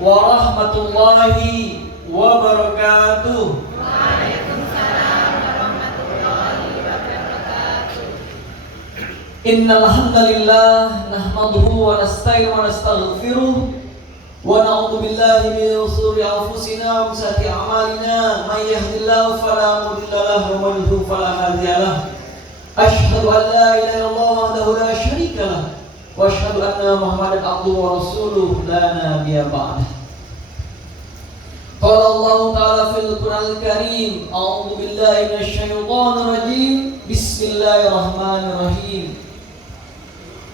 warahmatullahi wabarakatuh. Waalaikumsalam warahmatullahi wabarakatuh. Innal hamdalillah nahmaduhu wa nasta'inu wa nastaghfiruh wa na'udzu billahi min shururi anfusina wa min sayyiati a'malina may yahdihillahu fala mudilla lahu wa man yudlil fala hadiya lahu. Asyhadu an la ilaha illallah wahdahu la syarika lahu wa asyhadu anna Muhammadan abduhu wa rasuluhu la nabiyya ba'dah. Qala Allah ta'ala fil Qur'anil Karim, a'udzu billahi minasy syaithanir rajim. Bismillahirrahmanirrahim.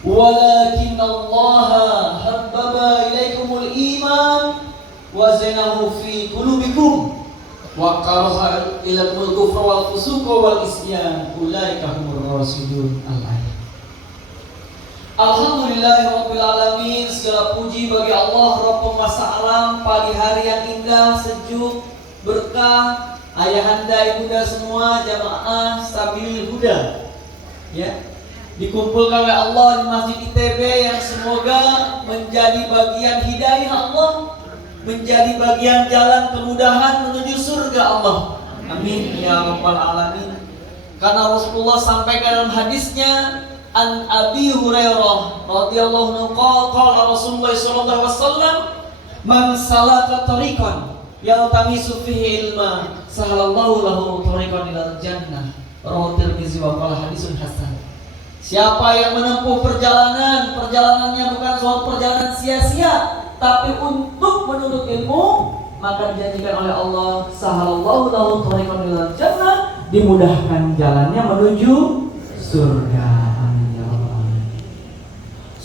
Walakin Allah habbaba ilaikumul iman wa zainahu fi qulubikum wa karaha ilaikumul kufra wal fusuqa wal isyan ulaika humur rasyidun. Al-ayat. Alhamdulillahirabbil alamin, segala puji bagi Allah Rabb Penguasa alam. Pagi hari yang indah, sejuk, berkah, ayahanda ibunda semua jamaah Sabilil Huda ya, dikumpulkan oleh Allah di Masjid ITB yang semoga menjadi bagian hidayah Allah, menjadi bagian jalan kemudahan menuju surga Allah. Amin ya rabbal alamin. Karena Rasulullah sampaikan dalam hadisnya, an Abi Hurairah radhiyallahu anhu qala Rasulullah sallallahu alaihi wasallam, man salaka tariqan yaltamisu fihi ilma sahalallahu lahu tariqan ilal jannah. Rawahu Tirmizi wa qala hadisun hasan. Siapa yang menempuh perjalanannya bukan suatu perjalanan sia-sia, tapi untuk menuntut ilmu, maka dijanjikan oleh Allah sahalallahu lahu tariqan ilal jannah, dimudahkan jalannya menuju surga.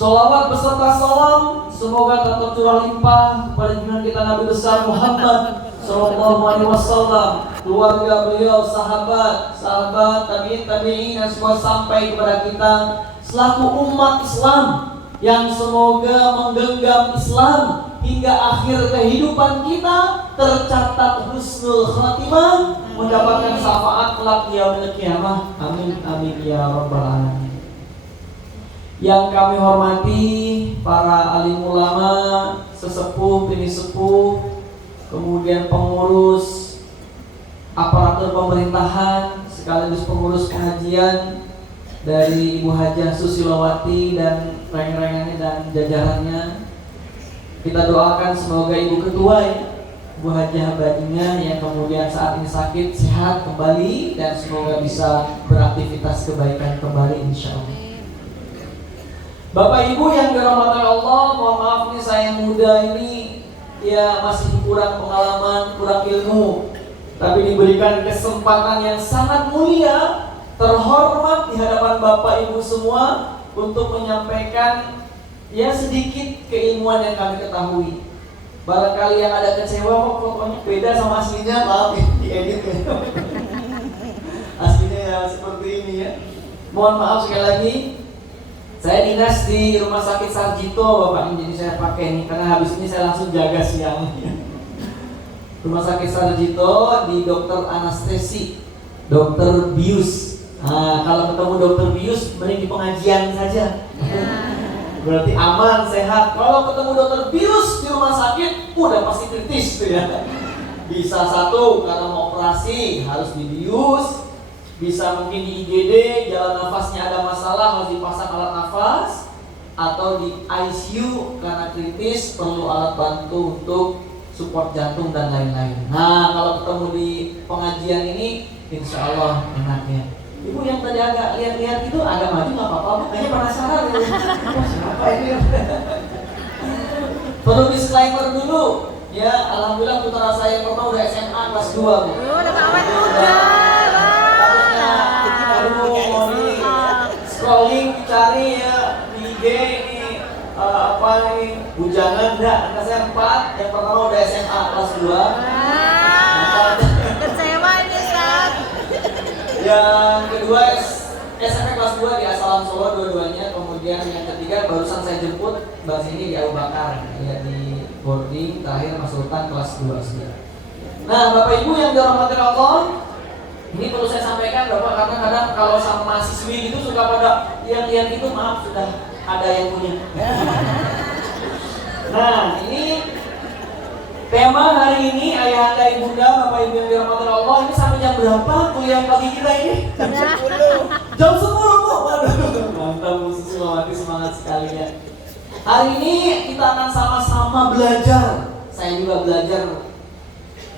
Salawat beserta salam semoga tetap curah limpah kepada junjungan kita Nabi besar Muhammad sallallahu alaihi wasallam, keluarga beliau, sahabat, tabi'in dan semua sampai kepada kita selaku umat Islam yang semoga menggenggam Islam hingga akhir kehidupan kita, tercatat husnul khatimah, mendapatkan syafaat kelak yaumil qiyamah. Amin amin ya rabbal alamin. Yang kami hormati para alim ulama, sesepuh, bini sepuh, kemudian pengurus aparatur pemerintahan, sekaligus pengurus pengajian dari Ibu Hajah Susilowati dan reng-rengannya dan jajarannya. Kita doakan semoga Ibu Ketua ya, Ibu Hajah Badinah yang kemudian saat ini sakit sehat kembali dan semoga bisa beraktivitas kebaikan kembali insyaallah. Bapak Ibu yang dirahmati Allah, mohon maaf nih saya muda ini ya masih kurang pengalaman, kurang ilmu, tapi diberikan kesempatan yang sangat mulia, terhormat di hadapan Bapak Ibu semua untuk menyampaikan ya sedikit keilmuan yang kami ketahui. Barangkali yang ada kecewa, kok fotonya beda sama aslinya, maaf diedit ya. Aslinya ya seperti ini ya. Mohon maaf sekali lagi. Saya dinas di Rumah Sakit Sarjito Bapak, jadi saya pakai ini karena habis ini saya langsung jaga siang. Rumah Sakit Sarjito di dokter anestesi, dokter bius. Nah, kalau ketemu dokter bius mending di pengajian saja. Berarti aman, sehat. Kalau ketemu dokter bius di rumah sakit, udah pasti kritis tuh ya. Bisa satu karena mau operasi harus dibius. Bisa mungkin di IGD, jalan nafasnya ada masalah, harus dipasang alat nafas. Atau di ICU karena kritis, perlu alat bantu untuk support jantung dan lain-lain. Nah, kalau ketemu di pengajian ini, insya Allah enak ya. Ibu yang tadi agak lihat-lihat itu agak maju nggak apa-apa, kayaknya penasaran ya. Siapa ini? Perlu disclaimer dulu. Ya, alhamdulillah putra saya yang pertama udah SMA kelas 2 Bu. Udah kawan muda. Scrolling cari ya di IG ini apa nih bujangan enggak, anak saya 4, yang pertama udah SMA kelas 2. Kecewa ini Ustaz. Yang kedua SMP kelas 2 di Asalam Solo dua-duanya. Kemudian yang ketiga barusan saya jemput Mbak Zini di Abu Bakar ya, di boarding, terakhir Mas Sultan kelas 2 SD. Nah Bapak Ibu yang dirahmati Allah, ini perlu saya sampaikan Bapak, karena kadang kalau sama mahasiswi itu suka pada lihat-lihat itu, maaf sudah ada yang punya. Nah ini Tema hari ini ayahanda ibunda bapak ibu yang dirahmati Allah, ini sampai jam berapa kuliah pagi kita ini? Jam 10. Jam 10 kok. Waduh, mantap Bu Susi, semangat sekali ya. Hari ini kita akan sama-sama belajar. Saya juga belajar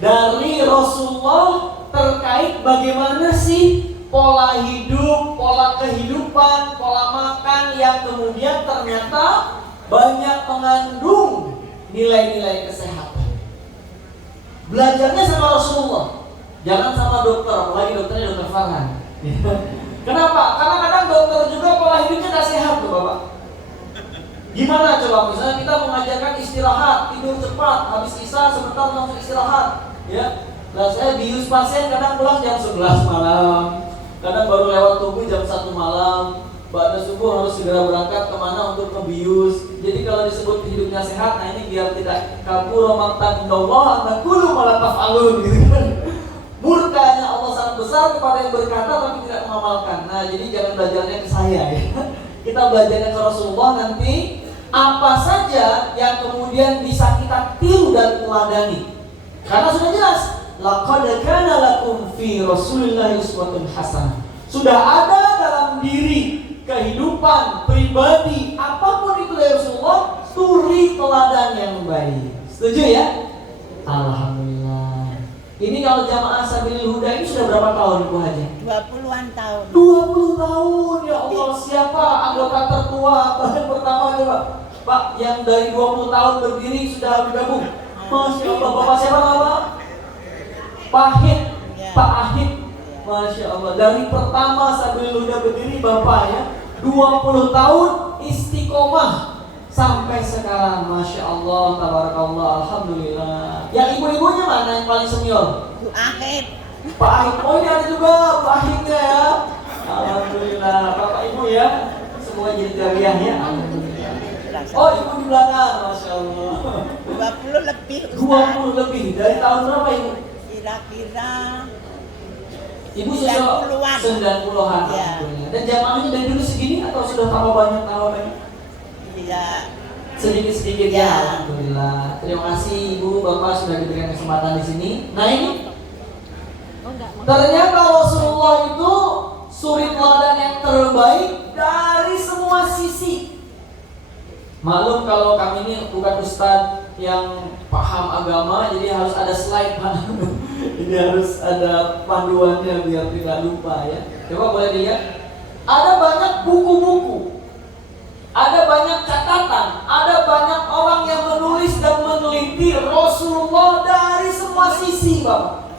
dari Rasulullah terkait bagaimana sih pola hidup, pola kehidupan, pola makan yang kemudian ternyata banyak mengandung nilai-nilai kesehatan. Belajarnya sama Rasulullah, jangan sama dokter, apalagi dokternya dokter Farhan. Kenapa? Karena kadang dokter juga pola hidupnya nggak sehat tuh Bapak. Gimana coba misalnya kita mengajarkan istirahat, tidur cepat, habis isya sebentar langsung istirahat, ya. Nah saya bius pasien kadang pulang jam 11 malam, kadang baru lewat tubuh jam 1 malam. Pada subuh harus segera berangkat kemana untuk kebius. Jadi kalau disebut hidupnya sehat, nah ini biar tidak kabur maktan Allah anakulu malah tafalun gitu kan. Murkanya Allah sangat besar kepada yang berkata tapi tidak mengamalkan. Nah jadi jangan belajarnya ke saya ya. Kita belajarnya ke Rasulullah nanti. Apa saja yang kemudian bisa kita tiru dan teladani. Karena sudah jelas, laqad kana lakum fi Rasulillahi uswatun hasanah. Sudah ada dalam diri kehidupan pribadi apapun itu dari Rasulullah, suri teladan yang baik. Setuju ya? Alhamdulillah. Ini kalau jamaah Sabilil Huda ini sudah berapa tahun Ibu Haji? 20-an tahun. 20 tahun ya Allah. Siapa anggota tertua yang pertama coba? Pak, yang dari 20 tahun berdiri sudah bergabung. Masya Allah. Bapak siapa nama? Pak Ahid. Pak Ahid. Masya Allah. Dari pertama Sabilil Huda berdiri Bapak ya, 20 tahun istiqomah sampai sekarang. Masya Allah, tabarakallah, alhamdulillah. Yang ibu-ibunya mana yang paling senior? Bu Ahid. Pak Ahid. Oh ini ada juga Pak Ahidnya ya. Alhamdulillah. Bapak ibu ya, semua jadi jariah ya. Oh ibu di belakang, Masya Allah. 20 lebih. 20 lebih. Dari tahun berapa ibu? Kira-kira Ibu sudah 90-an. 90-an. Ya. Dan jamaahnya dari dulu segini atau sudah tambah banyak? Iya. Sedikit-sedikit ya. Ya. Alhamdulillah. Terima kasih Ibu Bapak sudah diberikan kesempatan di sini. Nah ini ternyata Rasulullah itu suri teladan yang terbaik dari semua sisi. Maklum kalau kami ini bukan ustadz yang paham agama, jadi harus ada slide Pak. Jadi harus ada panduannya biar tidak lupa ya. Coba boleh dilihat. Ada banyak buku-buku, ada banyak catatan, ada banyak orang yang menulis dan meneliti Rasulullah dari semua sisi Bapak.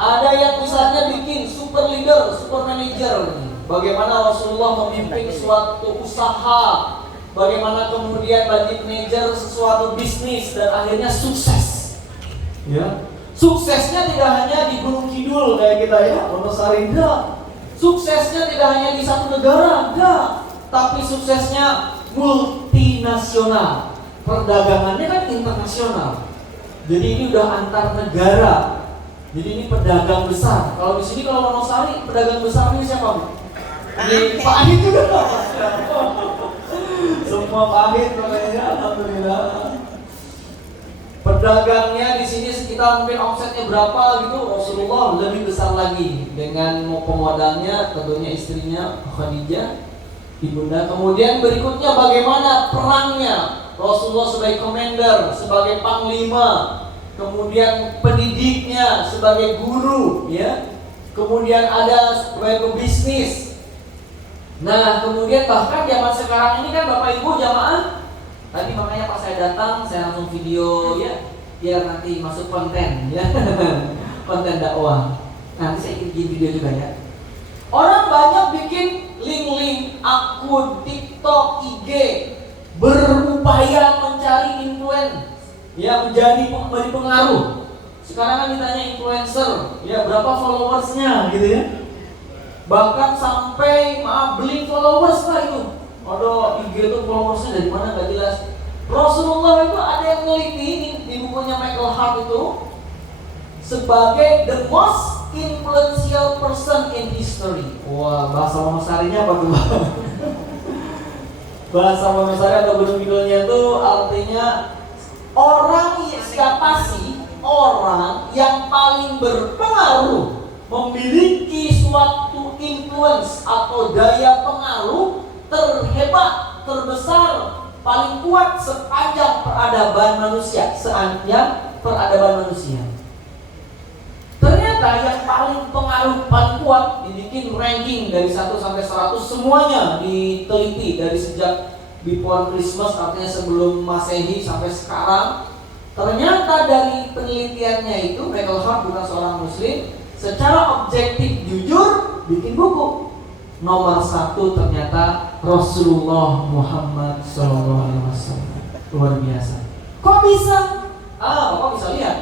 Ada yang misalnya bikin super leader, super manager. Bagaimana Rasulullah memimpin suatu usaha, bagaimana kemudian bagi manajer sesuatu bisnis dan akhirnya sukses. Ya. Suksesnya tidak hanya di Gunung Kidul kayak kita ya, Wonosari enggak. Suksesnya tidak hanya di satu negara, enggak. Tapi suksesnya multinasional. Perdagangannya kan internasional. Jadi ini udah antar negara. Jadi ini pedagang besar. Kalau di sini kalau Wonosari pedagang besarnya siapa Bu? Pak Ahid juga. Semua Pak Ahid ya, alhamdulillah. Pedagangnya di sini sekitar mungkin omsetnya berapa gitu, Rasulullah lebih besar lagi dengan pemodalnya tentunya istrinya Khadijah, ibunda. Kemudian berikutnya bagaimana perangnya Rasulullah sebagai komander, sebagai panglima, kemudian pendidiknya sebagai guru, ya. Kemudian ada sebagai pebisnis. Nah, kemudian bahkan zaman sekarang ini kan Bapak Ibu jamaah, tadi makanya pas saya datang saya langsung video ya, biar nanti masuk konten ya, konten dakwah. Nanti saya bikin video juga ya. Orang banyak bikin link-link akun TikTok, IG, berupaya mencari influencer ya, menjadi pemberi pengaruh. Sekarang kan ditanya influencer, ya berapa followersnya gitu ya. Bahkan sampai beli followers lah itu. Aduh, IG itu followersnya dari mana nggak jelas. Rasulullah itu ada yang neliti di bukunya Michael Hart itu sebagai the most influential person in history. Wah, bahasa Wonosarinya apa tuh? Bahasa Wonosari atau Gunung Kidulnya itu artinya orang berpengaruh, memiliki suatu influence atau daya pengaruh terhebat, terbesar, paling kuat sepanjang peradaban manusia, Ternyata yang paling pengaruh, paling kuat, dibikin ranking dari 1 sampai 100, semuanya diteliti dari sejak before Christmas, artinya sebelum Masehi sampai sekarang. Ternyata dari penelitiannya itu, Michael Hart bukan seorang muslim, secara objektif jujur bikin buku. Nomor 1 ternyata Rasulullah Muhammad SAW. Luar biasa. Kok bisa? Bapak bisa lihat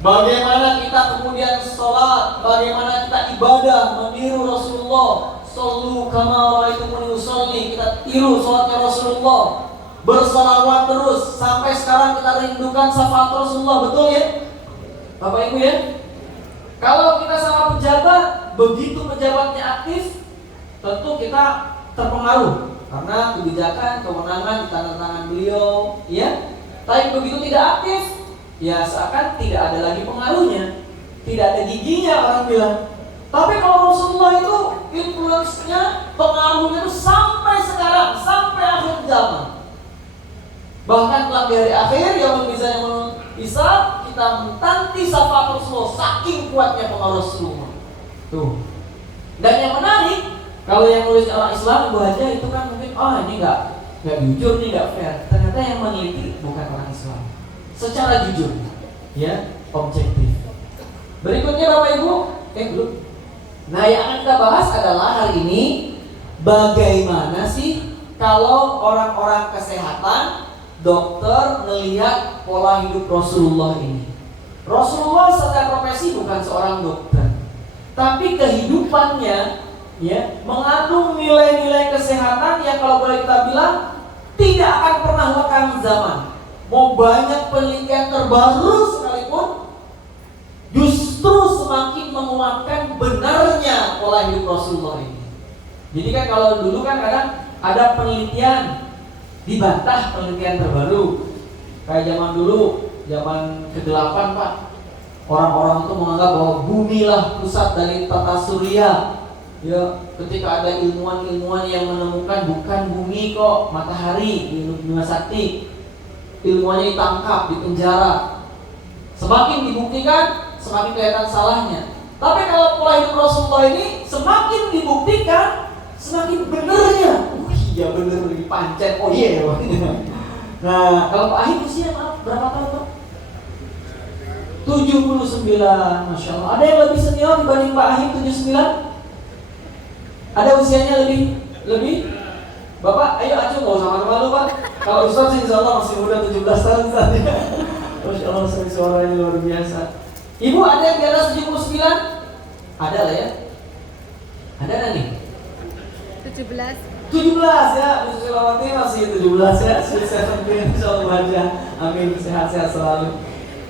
bagaimana kita kemudian sholat, bagaimana kita ibadah meniru Rasulullah. Shollu kama ra'aitumuni usolli, kita tiru sholatnya Rasulullah. Bersalawat terus sampai sekarang kita rindukan syafaat Rasulullah, betul ya Bapak Ibu ya? Kalau kita sama pejabat, begitu pejabatnya aktif, tentu kita terpengaruh karena kebijakan, kewenangan di tangan beliau, ya. Tapi begitu tidak aktif, ya seakan tidak ada lagi pengaruhnya, tidak ada giginya orang bilang. Tapi kalau Rasulullah itu influence-nya, pengaruhnya itu sampai sekarang, sampai akhir zaman. Bahkan kelak di hari akhir yang bisa kita menanti syafaat Rasulullah, saking kuatnya pengaruh Rasulullah. Tuh. Dan yang menarik, kalau yang nulis orang Islam, Ibu Haja itu kan mungkin, ini nggak jujur, ini nggak fair. Ternyata yang meneliti bukan orang Islam, secara jujur, ya, objektif. Berikutnya Bapak Ibu, belum. Nah, yang akan kita bahas adalah hari ini bagaimana sih kalau orang-orang kesehatan, dokter melihat pola hidup Rasulullah ini. Rasulullah secara profesi bukan seorang dokter, tapi kehidupannya, ya, mengandung nilai-nilai kesehatan yang kalau boleh kita bilang tidak akan pernah lekang zaman. Mau banyak penelitian terbaru sekalipun, justru semakin menguatkan benarnya pola hidup Rasulullah ini. Jadi kan kalau dulu kan kadang ada penelitian dibantah penelitian terbaru. Kayak zaman dulu, zaman ke-8 Pak, orang-orang itu menganggap bahwa bumi lah pusat dari tata surya. Ya, ketika ada ilmuwan-ilmuwan yang menemukan bukan bumi kok, matahari, Bima Sakti, ilmuannya ditangkap, dipenjara. Semakin dibuktikan, semakin kelihatan salahnya. Tapi kalau pola hidup Rasulullah ini semakin dibuktikan, semakin benernya. Iya bener, dipancet. Oh iya. Nah, kalau Pak Ahim usia berapa tahun Pak? 79, Masya Allah. Ada yang lebih senior dibanding Pak Ahim 79? Ada usianya lebih? Bapak, ayo acuh, gak usah malu-malu Pak. Kalau Ustaz sih insya Allah masih muda, 17 tahun saat ini. Masya Allah, suaranya luar biasa. Ibu ada yang di atas 79? Ada lah ya? Ada nggak nih? 17 ya, Bu Susilawati masih 17 ya, sweet 17, insya Allah aja. Amin, sehat-sehat selalu.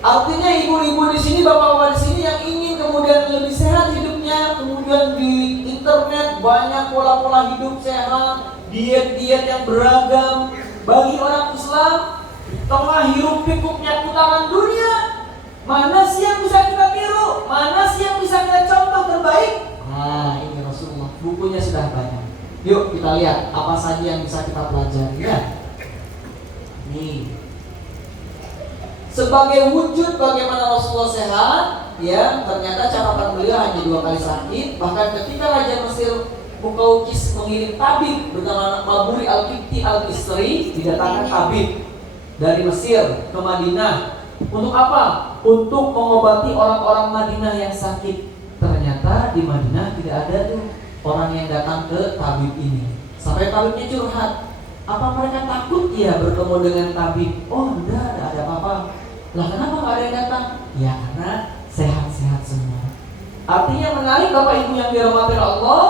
Artinya ibu-ibu di sini, bapak-bapak di sini yang ingin kemudian lebih sehat hidupnya, kemudian di internet banyak pola-pola hidup sehat, diet-diet yang beragam. Bagi orang Islam, di tengah hiruk pikuknya putaran dunia, mana sih yang bisa kita tiru? Mana sih yang bisa kita contoh terbaik? Nah, ini Rasulullah, bukunya sudah banyak. Yuk kita lihat apa saja yang bisa kita pelajari ya. Nih, sebagai wujud bagaimana Rasulullah sehat, ya, ternyata catatan beliau hanya 2 kali sakit. Bahkan ketika Raja Mesir Mukaukis mengirim tabib bernama Maburi Al-Qibti Al-Misri, didatangkan tabib dari Mesir ke Madinah. Untuk apa? Untuk mengobati orang-orang Madinah yang sakit. Ternyata di Madinah tidak ada tuh orang yang datang ke tabib ini. Sampai tabibnya curhat, apa mereka takut ya bertemu dengan tabib? Oh enggak ada apa-apa. Lah kenapa gak ada yang datang? Ya karena sehat-sehat semua. Artinya menarik Bapak Ibu yang dirahmati Allah,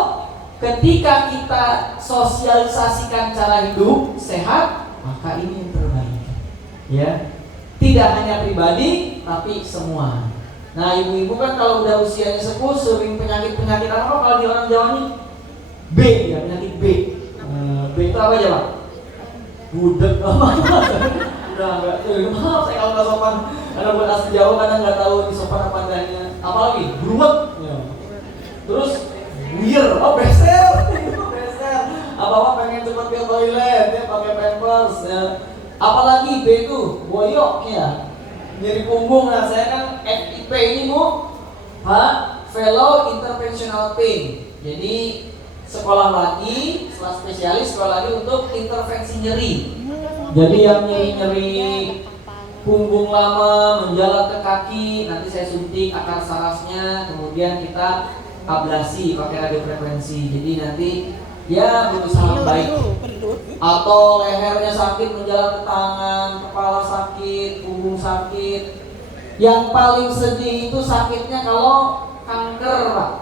ketika kita sosialisasikan cara hidup sehat, maka ini yang terbaik. Ya, tidak hanya pribadi, tapi semua. Nah, ibu-ibu kan kalau udah usianya sepuh sering penyakit-penyakit apa kalau di orang Jawa nih? B ya, penyakit B. B itu apa aja Pak? Budek apa? Udah enggak, maaf saya kalau nggak sopan. Karena buat asli Jawa kadang nggak tahu ini sopan apa adanya. apalagi bruwet, ya. Terus buyer, oh beser, beser. Apa-apa pengen cepet ke toilet, ya pakai pampers, ya. Apalagi B itu boyok, ya. Nyeri punggung. Nah saya kan FIP ini Bu, Pak, Fellow Interventional Pain. Jadi sekolah lagi, setelah spesialis sekolah lagi untuk intervensi nyeri. Jadi yang nyeri punggung lama menjalar ke kaki, nanti saya suntik akar sarafnya, kemudian kita ablasi pakai radiofrekuensi. Jadi nanti ya berusaha baik. Atau lehernya sakit menjalar ke tangan, kepala sakit, punggung sakit. Yang paling sedih itu sakitnya kalau kanker, Pak.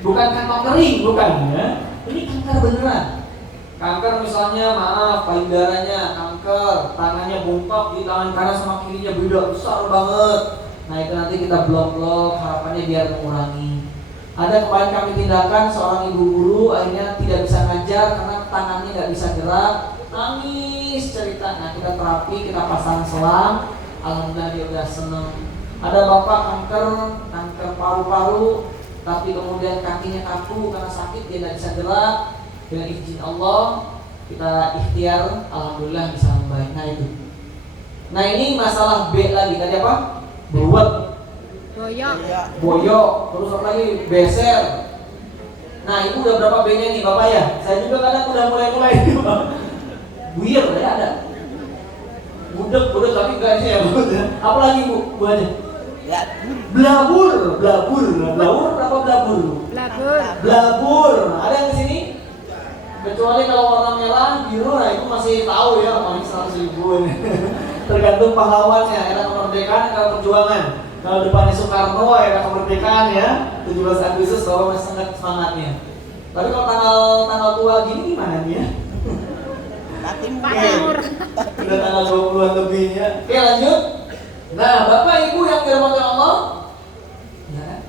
Bukan kantong kering, bukan ya. Ini kanker beneran. Kanker misalnya, maaf, payudaranya kanker, tangannya bengkak di tangan kanan sama kirinya beda besar banget. Nah itu nanti kita blok-blok, harapannya biar mengurangi. Ada kemarin kami tindakan seorang ibu guru akhirnya tidak bisa ngajar karena tangannya nggak bisa gerak, nangis cerita. Nah kita terapi, kita pasang selang, alhamdulillah dia udah seneng. Ada bapak kanker paru-paru, tapi kemudian kakinya kaku karena sakit dia nggak bisa gerak. Dengan izin Allah kita ikhtiar, alhamdulillah bisa membaik. Nah itu. Nah ini masalah B lagi tadi apa? Buat boyok, terus apa lagi? Beser. Nah ibu udah berapa B-nya nih bapak ya? Saya juga kadang udah mulai buyer ya ada. Budek tapi enggak sih ya Bu. Apalagi Bu buahnya? Blabur apa blabur? Blabur. Ada yang di sini? Kecuali kalau warna merah, biru, nah itu masih tahu ya, paling 100.000 ini. Tergantung pahlawannya, era kemerdekaan, era perjuangan. Kalau depannya Soekarno, era kemerdekaan ya, 17 Agustus bahwa masih sangat semangatnya. Tapi kalau tanggal tua gini gimana nih ya? Udah tanggal 20-an lebih ya. Oke lanjut. Nah Bapak Ibu yang dirahmati Allah, ya.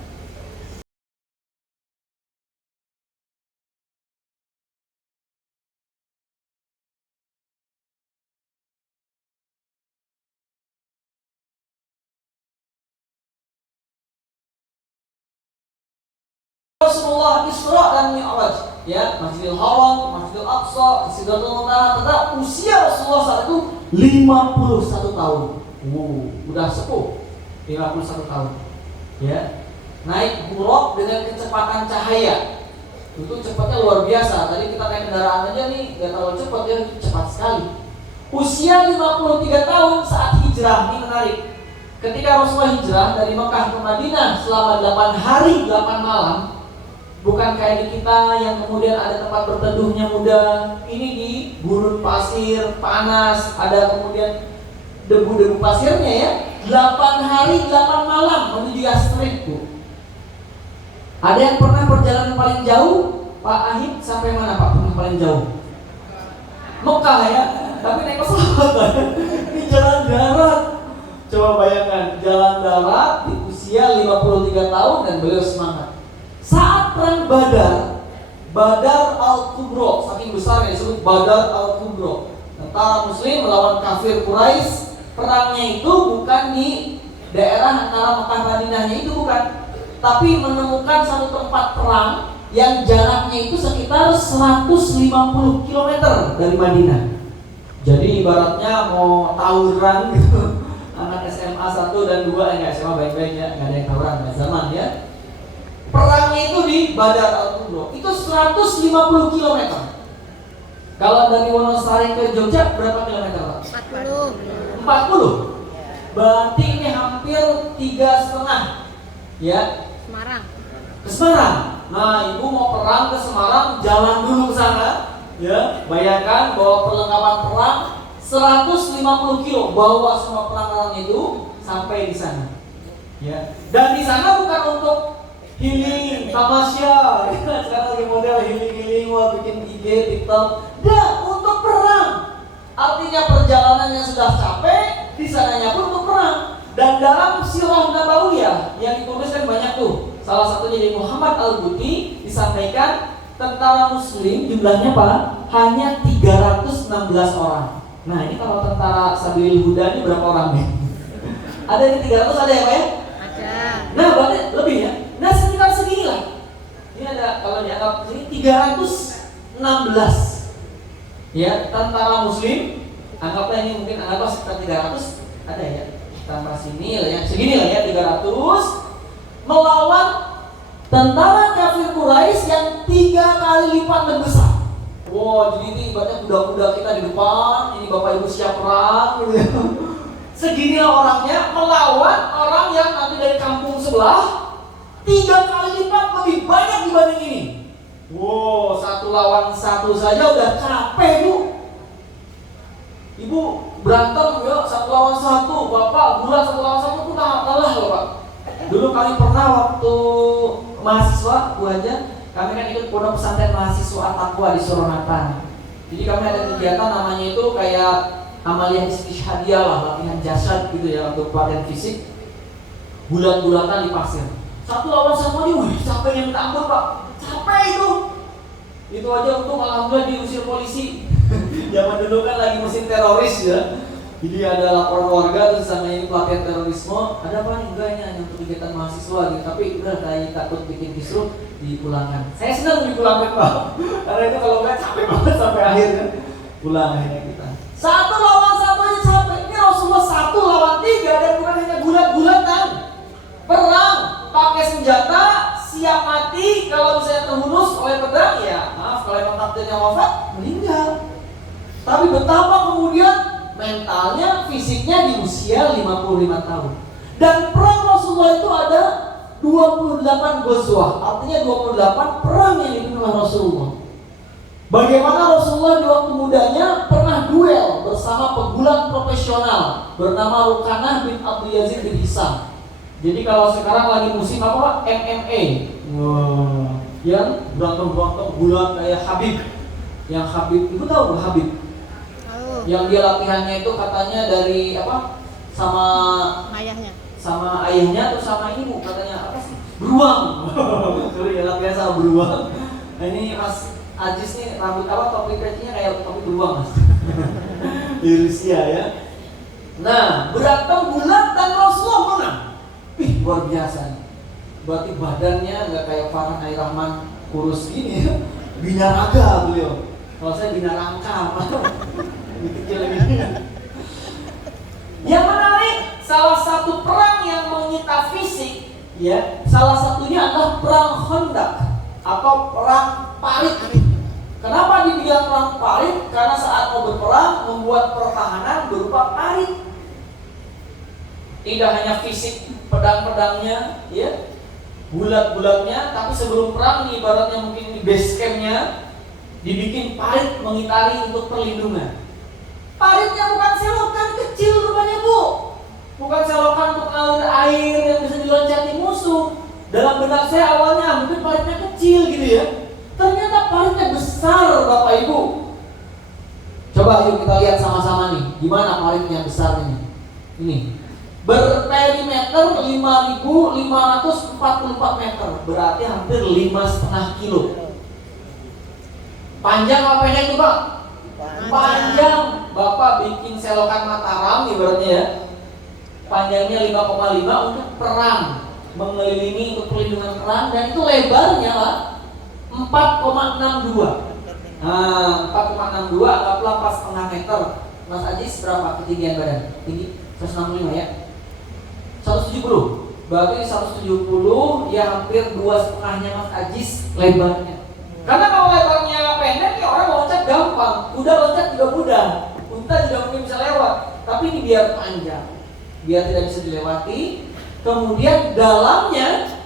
Rasulullah Isra dan Mi'raj, ya, Masjidil Haram, Masjidil Aqsa, Sidratul Muntaha, tetap usia Rasulullah saat itu 51 tahun. Udah sepuh, 51 tahun. Ya, naik buruk dengan kecepatan cahaya. Itu cepatnya luar biasa. Tadi kita naik kendaraan aja nih, gak terlalu cepat ya, cepat sekali. Usia 53 tahun saat hijrah, ini menarik. Ketika Rasulullah hijrah dari Mekah ke Madinah selama 8 hari 8 malam. Bukan kayak di kita yang kemudian ada tempat berteduhnya mudah. Ini di gurun pasir, panas, ada kemudian debu-debu pasirnya ya. 8 hari 8 malam menuju Yastrib, Bu. Ada yang pernah perjalanan paling jauh? Pak Ahid sampai mana Pak pernah paling jauh? Mekah ya. Tapi naik pesawat. Ini jalan darat. Coba bayangkan, jalan darat di usia 53 tahun dan beliau semangat. Saat perang Badar Al-Kubro, saking besarnya disebut Badar Al-Kubro. Tentara muslim melawan kafir Quraisy. Perangnya itu bukan di daerah antara Mekah Madinahnya itu bukan, tapi menemukan satu tempat perang yang jaraknya itu sekitar 150 km dari Madinah. Jadi ibaratnya mau tawuran gitu. Anak SMA 1 dan 2 enggak SMA baik-baik ya, enggak ada yang tawuran pada zaman ya. Perangnya itu di Badar Al-Kubro. Itu 150 km. Kalau dari Wonosari ke Jogja berapa kilometer, Pak? 40. Berarti ini hampir 3,5. Ya. Semarang. Ke Semarang. Nah, Ibu mau perang ke Semarang, jalan dulu ke sana. Ya, bayangkan bawa perlengkapan perang 150 kilo, bawa semua peralatan itu sampai di sana. Ya. Dan di sana bukan untuk healing, tamasya, sekarang lagi model healing, wah bikin IG, TikTok. Dan untuk perang. Artinya perjalanannya sudah capek, di sananya pun untuk perang. Dan dalam Sirah Nabawiyah yang dituliskan banyak tuh. Salah satunya dari Muhammad Al-Buti disampaikan tentara muslim jumlahnya Pak hanya 316 orang. Nah ini kalau tentara Sabilil Huda ini berapa orang nih? Ada di 300 ada ya Pak ya? Ada. Nah, berarti lebih ya. Nah, sekitar segini lah. Ini ada kalau dianggap ini 316. Ya, tentara muslim, anggaplah ini mungkin anggaplah sekitar 300 ada ya. Tambah sini lah ya, segini lah ya 300 melawan tentara kafir Quraisy yang 3 kali lipat lebih besar. Wow, jadi ini ibaratnya kuda-kuda kita di depan, ini bapak ibu siap perang gitu ya. Seginilah orangnya melawan orang yang nanti dari kampung sebelah 3 kali lipat lebih banyak dibanding ini. Wow, 1 lawan 1 saja udah capek bu. Ibu berantem ya 1 lawan 1, bapak bulan 1 lawan 1 tuh kalah loh pak. Dulu kami pernah waktu mahasiswa Bu aja, kami kan ikut pondok pesantren mahasiswa At-Taqwa di Suronatan. Jadi kami ada kegiatan namanya itu kayak amaliyah istishhadiyah lah, latihan jasad gitu ya untuk pelatihan fisik. Bulan-bulanan di pasir. 1 lawan 1 aja, wih capek yang minta ampun pak. Capek itu. Itu aja untuk alhamdulillah diusir polisi. Zaman dulu kan lagi musim teroris ya. Jadi ada laporan warga terus sama ini pelatihan terorisme. Ada apa nih? Enggak, ini hanya untuk kegiatan mahasiswa gitu. Tapi udah kayak takut bikin kisruh dipulangkan. Saya senang dipulangkan pak. Karena itu kalau enggak capek banget sampai akhirnya pulang akhirnya kita. 1 lawan 1 aja capek. Ini Rasulullah 1 lawan 3 dan bukan hanya gulat-gulatan. Perang, pakai senjata, siap mati kalau misalnya terhunus oleh pedang ya maaf kalau emang takdirnya wafat meninggal. Tapi betapa kemudian mentalnya, fisiknya di usia 55 tahun. Dan perang Rasulullah itu ada 28 ghazwah, artinya 28 perang yang dipimpin oleh Rasulullah. Bagaimana Rasulullah di waktu mudanya pernah duel bersama pegulat profesional bernama Rukanah bin Abdul Yazid bin Hisam. Jadi kalau sekarang lagi musim apa? MMA. Wow. Yang berantem-berantem bulan kayak Habib. Yang Habib, ibu tahu nggak Habib? Tahu. Yang dia latihannya itu katanya dari apa? Sama Ayahnya. Sama ayahnya atau sama ibu katanya apa sih? Beruang. Sorry ya latihan sama beruang. Nah, ini Mas Ajis nih rambut apa topi pecinya kayak topi beruang mas. Di Rusia ya. Nah berantem bulan dan Rasulullah menang. Ih luar biasa nih. Berarti badannya nggak kayak Farhan Air Rahman kurus gini ya. Binaraga beliau. Kalau saya binarangka. Lebih kecil lagi. Yang menarik salah satu perang yang menyita fisik ya, salah satunya adalah perang Khandaq atau perang parit. Kenapa dibilang perang parit? Karena saat mau berperang membuat pertahanan berupa parit. Tidak hanya fisik pedang-pedangnya, ya, bulat-bulatnya, tapi sebelum perang nih, ibaratnya mungkin di base campnya dibikin parit mengitari untuk perlindungan. Paritnya bukan selokan kecil rupanya bu, bukan selokan untuk ngalir air yang bisa diloncati musuh. Dalam benak saya awalnya mungkin paritnya kecil gitu ya. Ternyata paritnya besar Bapak Ibu. Coba yuk kita lihat sama-sama nih, gimana paritnya besar ini. Ini berperimeter 5.544 meter, berarti hampir 5,5 kilo. Panjang apa pendek itu Pak? Panjang. Bapak bikin selokan Mataram ibaratnya ya. Panjangnya 5,5 untuk perang, mengelilingi untuk perlindungan perang, dan itu lebarnya Pak 4,62. Nah, 4,62 anggaplah pas setengah meter. Mas Ajis berapa ketinggian badan? Tinggi 165 ya. 170. Berarti 170 ya hampir 2,5-nya Mas Ajis lebarnya. Karena kalau lebarnya pendek ya orang loncat gampang. Kuda loncat juga mudah. Unta juga mungkin bisa lewat. Tapi ini biar panjang, biar tidak bisa dilewati. Kemudian dalamnya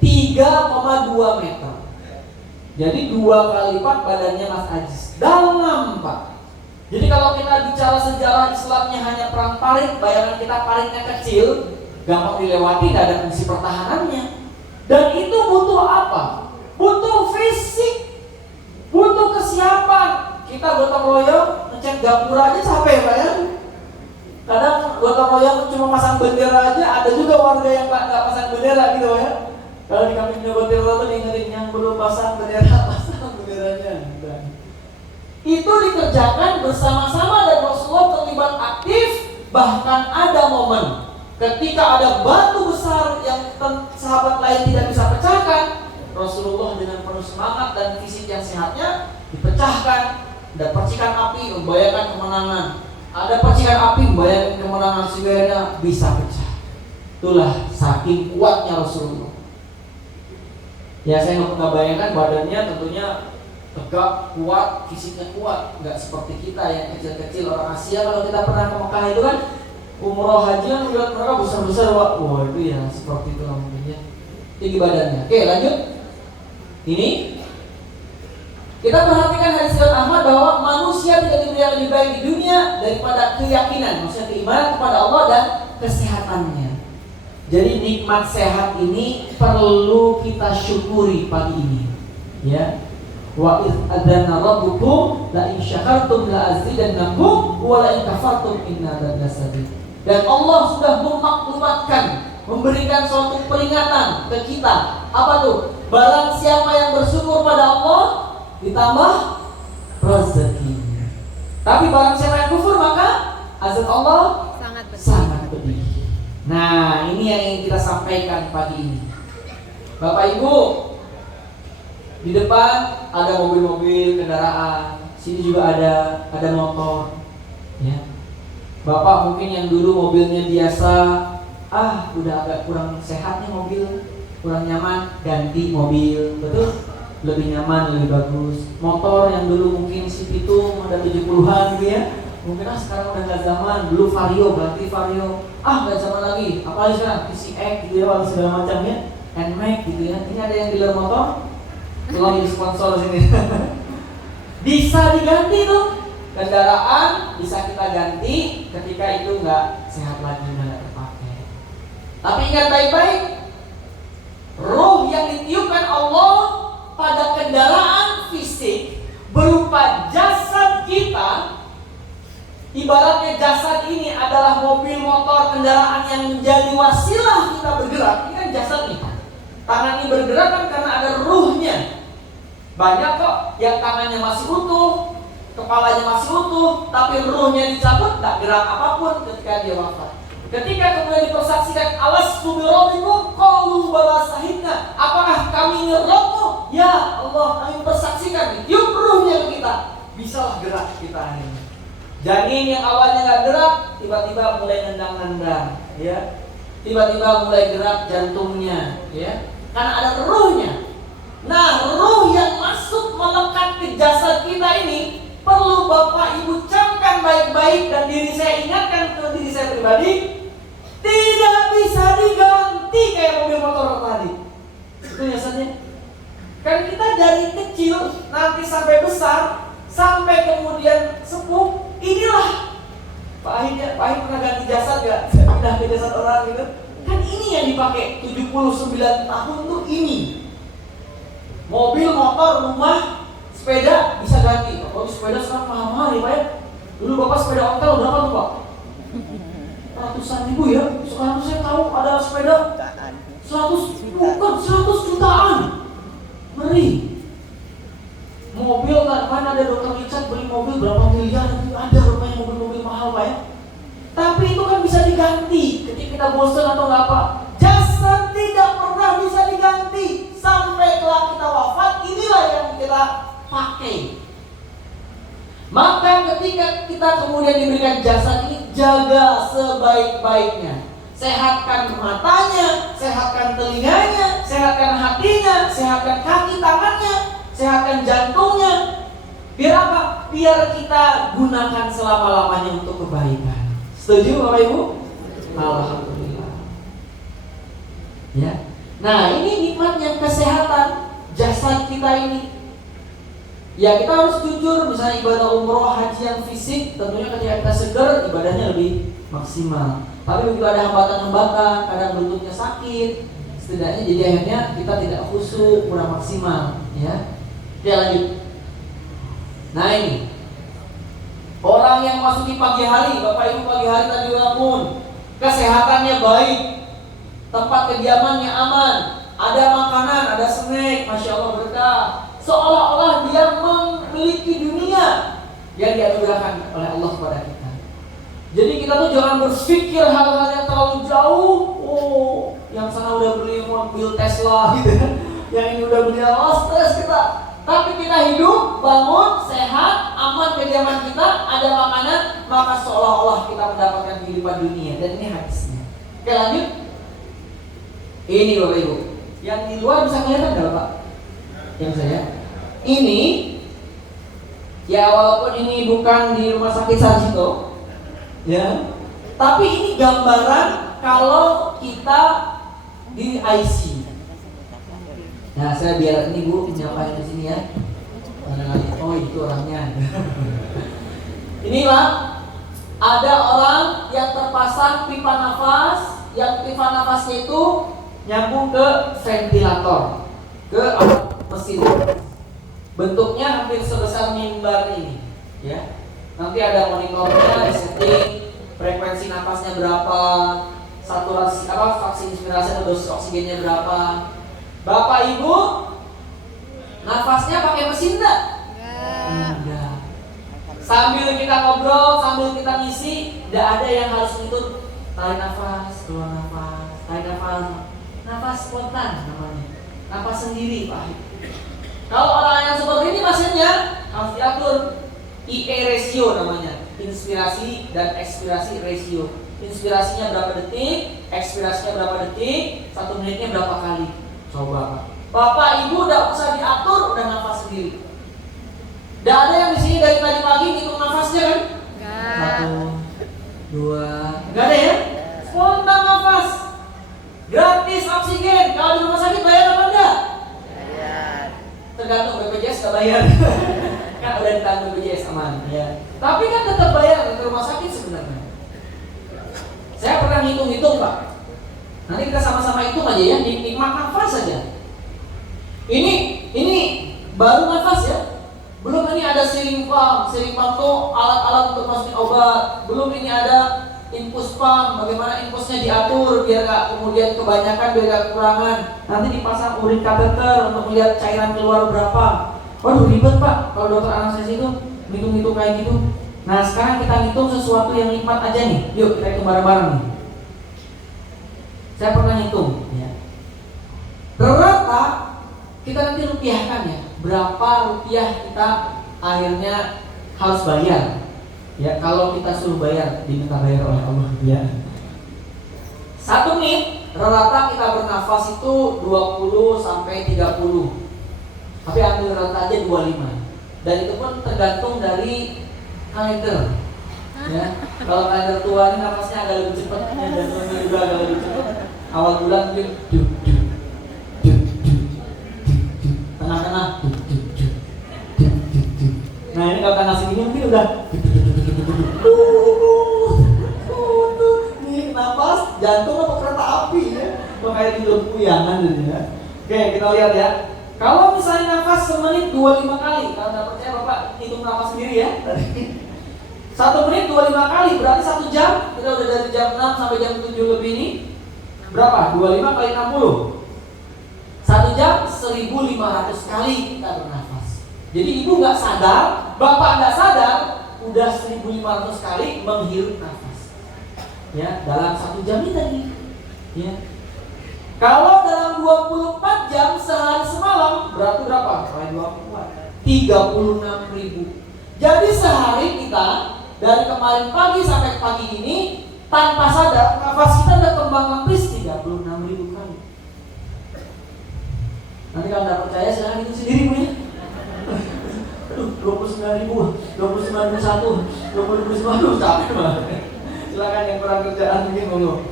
3,2 meter. Jadi 2 kali lipat badannya Mas Ajis. Dalam Pak. Jadi kalau kita bicara sejarah Islamnya hanya perang parit, bayangan kita paritnya kecil, gampang dilewati, tidak ada fungsi pertahanannya. Dan itu butuh apa? Butuh fisik, butuh kesiapan. Kita gotong royong ngecek gapura aja capek Pak ya. Kadang gotong royong cuma pasang bendera aja, ada juga warga yang nggak pasang bendera gitu ya. Kalau di kami nyobatin tuh diingetin yang belum pasang bendera, pasang benderanya. Itu dikerjakan bersama-sama dan Rasulullah terlibat aktif. Bahkan ada momen Ketika ada batu besar yang sahabat lain tidak bisa pecahkan, Rasulullah dengan penuh semangat dan fisik yang sehatnya dipecahkan. Ada percikan api membayangkan kemenangan. Ada percikan api membayangkan kemenangan sehingga bisa pecah. Itulah saking kuatnya Rasulullah. Ya saya nggak bayangkan badannya tentunya tegak, kuat, fisiknya kuat. Nggak seperti kita yang kecil-kecil orang Asia. Kalau kita pernah ke Mekah itu kan umroh haji kan melihat mereka besar-besar. Wah itu ya seperti itu lah mungkin ya. Tinggi badannya. Oke lanjut. Ini kita perhatikan hadis riwayat Ahmad bahwa manusia tidak diberi yang lebih baik di dunia daripada keyakinan, maksudnya keimanan kepada Allah dan kesehatannya. Jadi nikmat sehat ini perlu kita syukuri pagi ini. Ya. Wa idz adzana rabbukum la in syakartum la azidannakum wa la in kafartum inna ladzasadid. Dan Allah sudah memaklumatkan, memberikan suatu peringatan ke kita. Apa tuh? Barang siapa yang bersyukur pada Allah ditambah rezekinya. Tapi barang siapa yang kufur maka azab Allah sangat pedih. Nah, ini yang ingin kita sampaikan pagi ini. Bapak Ibu, di depan ada mobil-mobil, kendaraan. Sini juga ada motor. Ya. Bapak mungkin yang dulu mobilnya biasa, udah agak kurang sehat nih mobil, kurang nyaman, ganti mobil, betul? Lebih nyaman, lebih bagus. Motor yang dulu mungkin si Pitung ada 70-an gitu ya, mungkin sekarang udah gak zaman. Dulu Vario, ganti Vario, gak zaman lagi. Apalagi sekarang PCX gitu ya, segala macam ya, NMAX gitu ya. Ini ada yang dealer motor, tolong jadi sponsor sini. Bisa diganti tuh kendaraan, bisa kita ganti ketika itu nggak sehat lagi, nggak terpakai. Tapi ingat baik-baik, ruh yang ditiupkan Allah pada kendaraan fisik berupa jasad kita. Ibaratnya jasad ini adalah mobil, motor, kendaraan yang menjadi wasilah kita bergerak. Ini kan jasad nih. Tangan ini bergerak kan karena ada ruhnya. Banyak kok yang tangannya masih utuh, kepalanya masih utuh, tapi ruhnya dicabut, tak gerak apapun ketika dia wafat. Ketika kemudian dipersaksikan alastu birabbikum qalu bala sahidna, apakah kami ini Rabbmu? Ya Allah, kami persaksikan, tiup ruhnya ke kita, bisalah gerak kita ini. Janin yang awalnya nggak gerak, tiba-tiba mulai nendang-nendang, ya. Tiba-tiba mulai gerak jantungnya, ya. Karena ada ruhnya. Nah, ruh yang masuk melekat ke jasad kita ini perlu Bapak Ibu camkan baik-baik, dan diri saya ingatkan ke diri saya pribadi, tidak bisa diganti kayak mobil motor tadi. Itu biasanya. Kan kita dari kecil nanti sampai besar, sampai kemudian sepuh, inilah Pak Ahid pernah ganti jasad gak? Pindah ke jasad orang gitu. Kan ini yang dipakai 79 tahun tuh ini. Mobil, motor, rumah, sepeda bisa ganti. Kalau sepeda sekarang mahal-mahal ya Pak ya. Dulu Bapak sepeda ontel berapa tuh Pak? Ratusan ribu ya. Sekarang saya tahu ada sepeda 100 jutaan. Ngeri. Mobil kan mana ada Dr. Richard beli mobil berapa miliar, itu ada rupanya mobil-mobil mahal Pak ya. Tapi itu kan bisa diganti ketika kita bosan atau nggak apa. Jasad tidak pernah bisa diganti sampai kelak kita wafat. Inilah yang kita pakai. Maka ketika kita kemudian diberikan jasad ini, jaga sebaik-baiknya. Sehatkan matanya, sehatkan telinganya, sehatkan hatinya, sehatkan kaki tangannya, sehatkan jantungnya. Biar apa? Biar kita gunakan selama-lamanya untuk kebaikan. Setuju Bapak Ibu? Alhamdulillah. Ya. Nah, ini nikmatnya kesehatan jasad kita ini. Ya, kita harus jujur, misalnya ibadah umroh, haji yang fisik, tentunya ketika kita seger, ibadahnya lebih maksimal. Tapi begitu ada hambatan-hambatan, kadang lututnya sakit, setidaknya jadi akhirnya kita tidak khusyuk, kurang maksimal, ya. Oke, lanjut. Nah ini, orang yang masuki pagi hari, Bapak Ibu pagi hari tadi bangun, kesehatannya baik, tempat kediamannya aman, ada makanan, ada snack, Masya Allah berkah. Seolah-olah dia memiliki dunia yang dianugerahkan oleh Allah kepada kita. Jadi kita tuh jangan berpikir hal-hal yang terlalu jauh. Oh, yang sana udah beli mobil Tesla gitu ya. Yang ini udah beli Rolls kita. Tapi kita hidup, bangun, sehat, aman kediaman kita, ada makanan, maka seolah-olah kita mendapatkan kehidupan dunia. Dan ini hadisnya. Oke, lanjut. Ini Bapak Ibu. Yang di luar bisa kelihatan nggak Pak? Yang saya. Ini, ya walaupun ini bukan di rumah sakit Sarjito, ya, tapi ini gambaran kalau kita di ICU. Nah, saya biar ini Bu menyampaikan di sini ya. Oh, itu orangnya. Inilah ada orang yang terpasang pipa nafas, yang pipa nafasnya itu nyambung ke ventilator, ke alat mesin. Bentuknya hampir sebesar mimbar ini, ya. Nanti ada monitornya, di setting frekuensi nafasnya berapa, saturasi vaksin inspirasi atau dosis oksigennya berapa. Bapak Ibu, nafasnya pakai mesin enggak? Enggak. Sambil kita ngobrol, sambil kita ngisi, enggak ada yang harus ngitut tarik nafas, keluar nafas, tarik nafas. Nafas spontan namanya. Nafas sendiri, Pak. Kalau orang yang seperti ini pasiennya harus diatur IE ratio namanya, inspirasi dan ekspirasi ratio. Inspirasinya berapa detik, ekspirasinya berapa detik, 1 menitnya berapa kali. Coba Bapak Ibu udah usah diatur, udah nafas sendiri. Udah ada yang di sini dari tadi pagi ngitung nafasnya kan? Enggak. 1, 2, enggak ada ya? Spontan nafas. Gratis oksigen. Kalau di rumah sakit bayar apa enggak? Bayar. Tergantung BPJS nggak bayar. Kan udah ditanggung BPJS aman ya. Tapi kan tetap bayar ke rumah sakit sebenarnya. Saya pernah hitung-hitung Pak. Nanti kita sama-sama hitung aja ya, nikmat nafas saja. Ini baru nafas ya. Belum ini ada siring pump tuh alat-alat untuk masukin obat. Belum ini ada infus pump, bagaimana infusnya diatur biar nggak kemudian kebanyakan, biar nggak kekurangan. Nanti dipasang urin kateter untuk melihat cairan keluar berapa. Waduh ribet Pak, kalau dokter anestesi itu hitung-hitung kayak gitu. Nah sekarang kita hitung sesuatu yang nikmat aja nih. Yuk kita hitung bareng-bareng nih. Saya pernah hitung ya. Rata kita nanti rupiahkan ya, berapa rupiah kita akhirnya harus bayar. Ya kalau kita suruh bayar, diminta bayar oleh Allah ya. 1 menit rata kita bernafas itu 20 sampai 30. Tapi ambil rata aja 25. Dan itu pun tergantung dari kalender. Ya, kalau kalender tua ini nafasnya agak lebih cepat ya, dan kalender juga agak lebih cepat. Awal bulan mungkin tengah-tengah. Nah ini kalau tengah segini mungkin udah. Ini nafas jantung apa kereta api ya, makanya di lempuyangan ya. Oke kita lihat ya. Kalau misalnya nafas semenit 25 kali, kalau nggak percaya Bapak hitung nafas sendiri ya. 1 menit 25 kali berarti 1 jam. Kita udah dari jam 6 sampai jam 7 lebih ini. Berapa? 25 kali 60. 1 jam 1500 kali kita bernafas. Jadi ibu nggak sadar, bapak nggak sadar, udah 1500 kali menghirup nafas. Ya, dalam 1 jam ini tadi. Ya. Kalau dalam 24 jam sehari semalam berarti berapa? Kali 24 36.000. Jadi sehari kita dari kemarin pagi sampai pagi ini tanpa sadar nafas kita udah kembang kempis 36.000 kali. Nanti kalau nggak percaya silahkan itu sendiri Bu ya. 29.000, 29.001, 20.000 capek banget. Silakan yang kurang kerjaan mungkin monggo.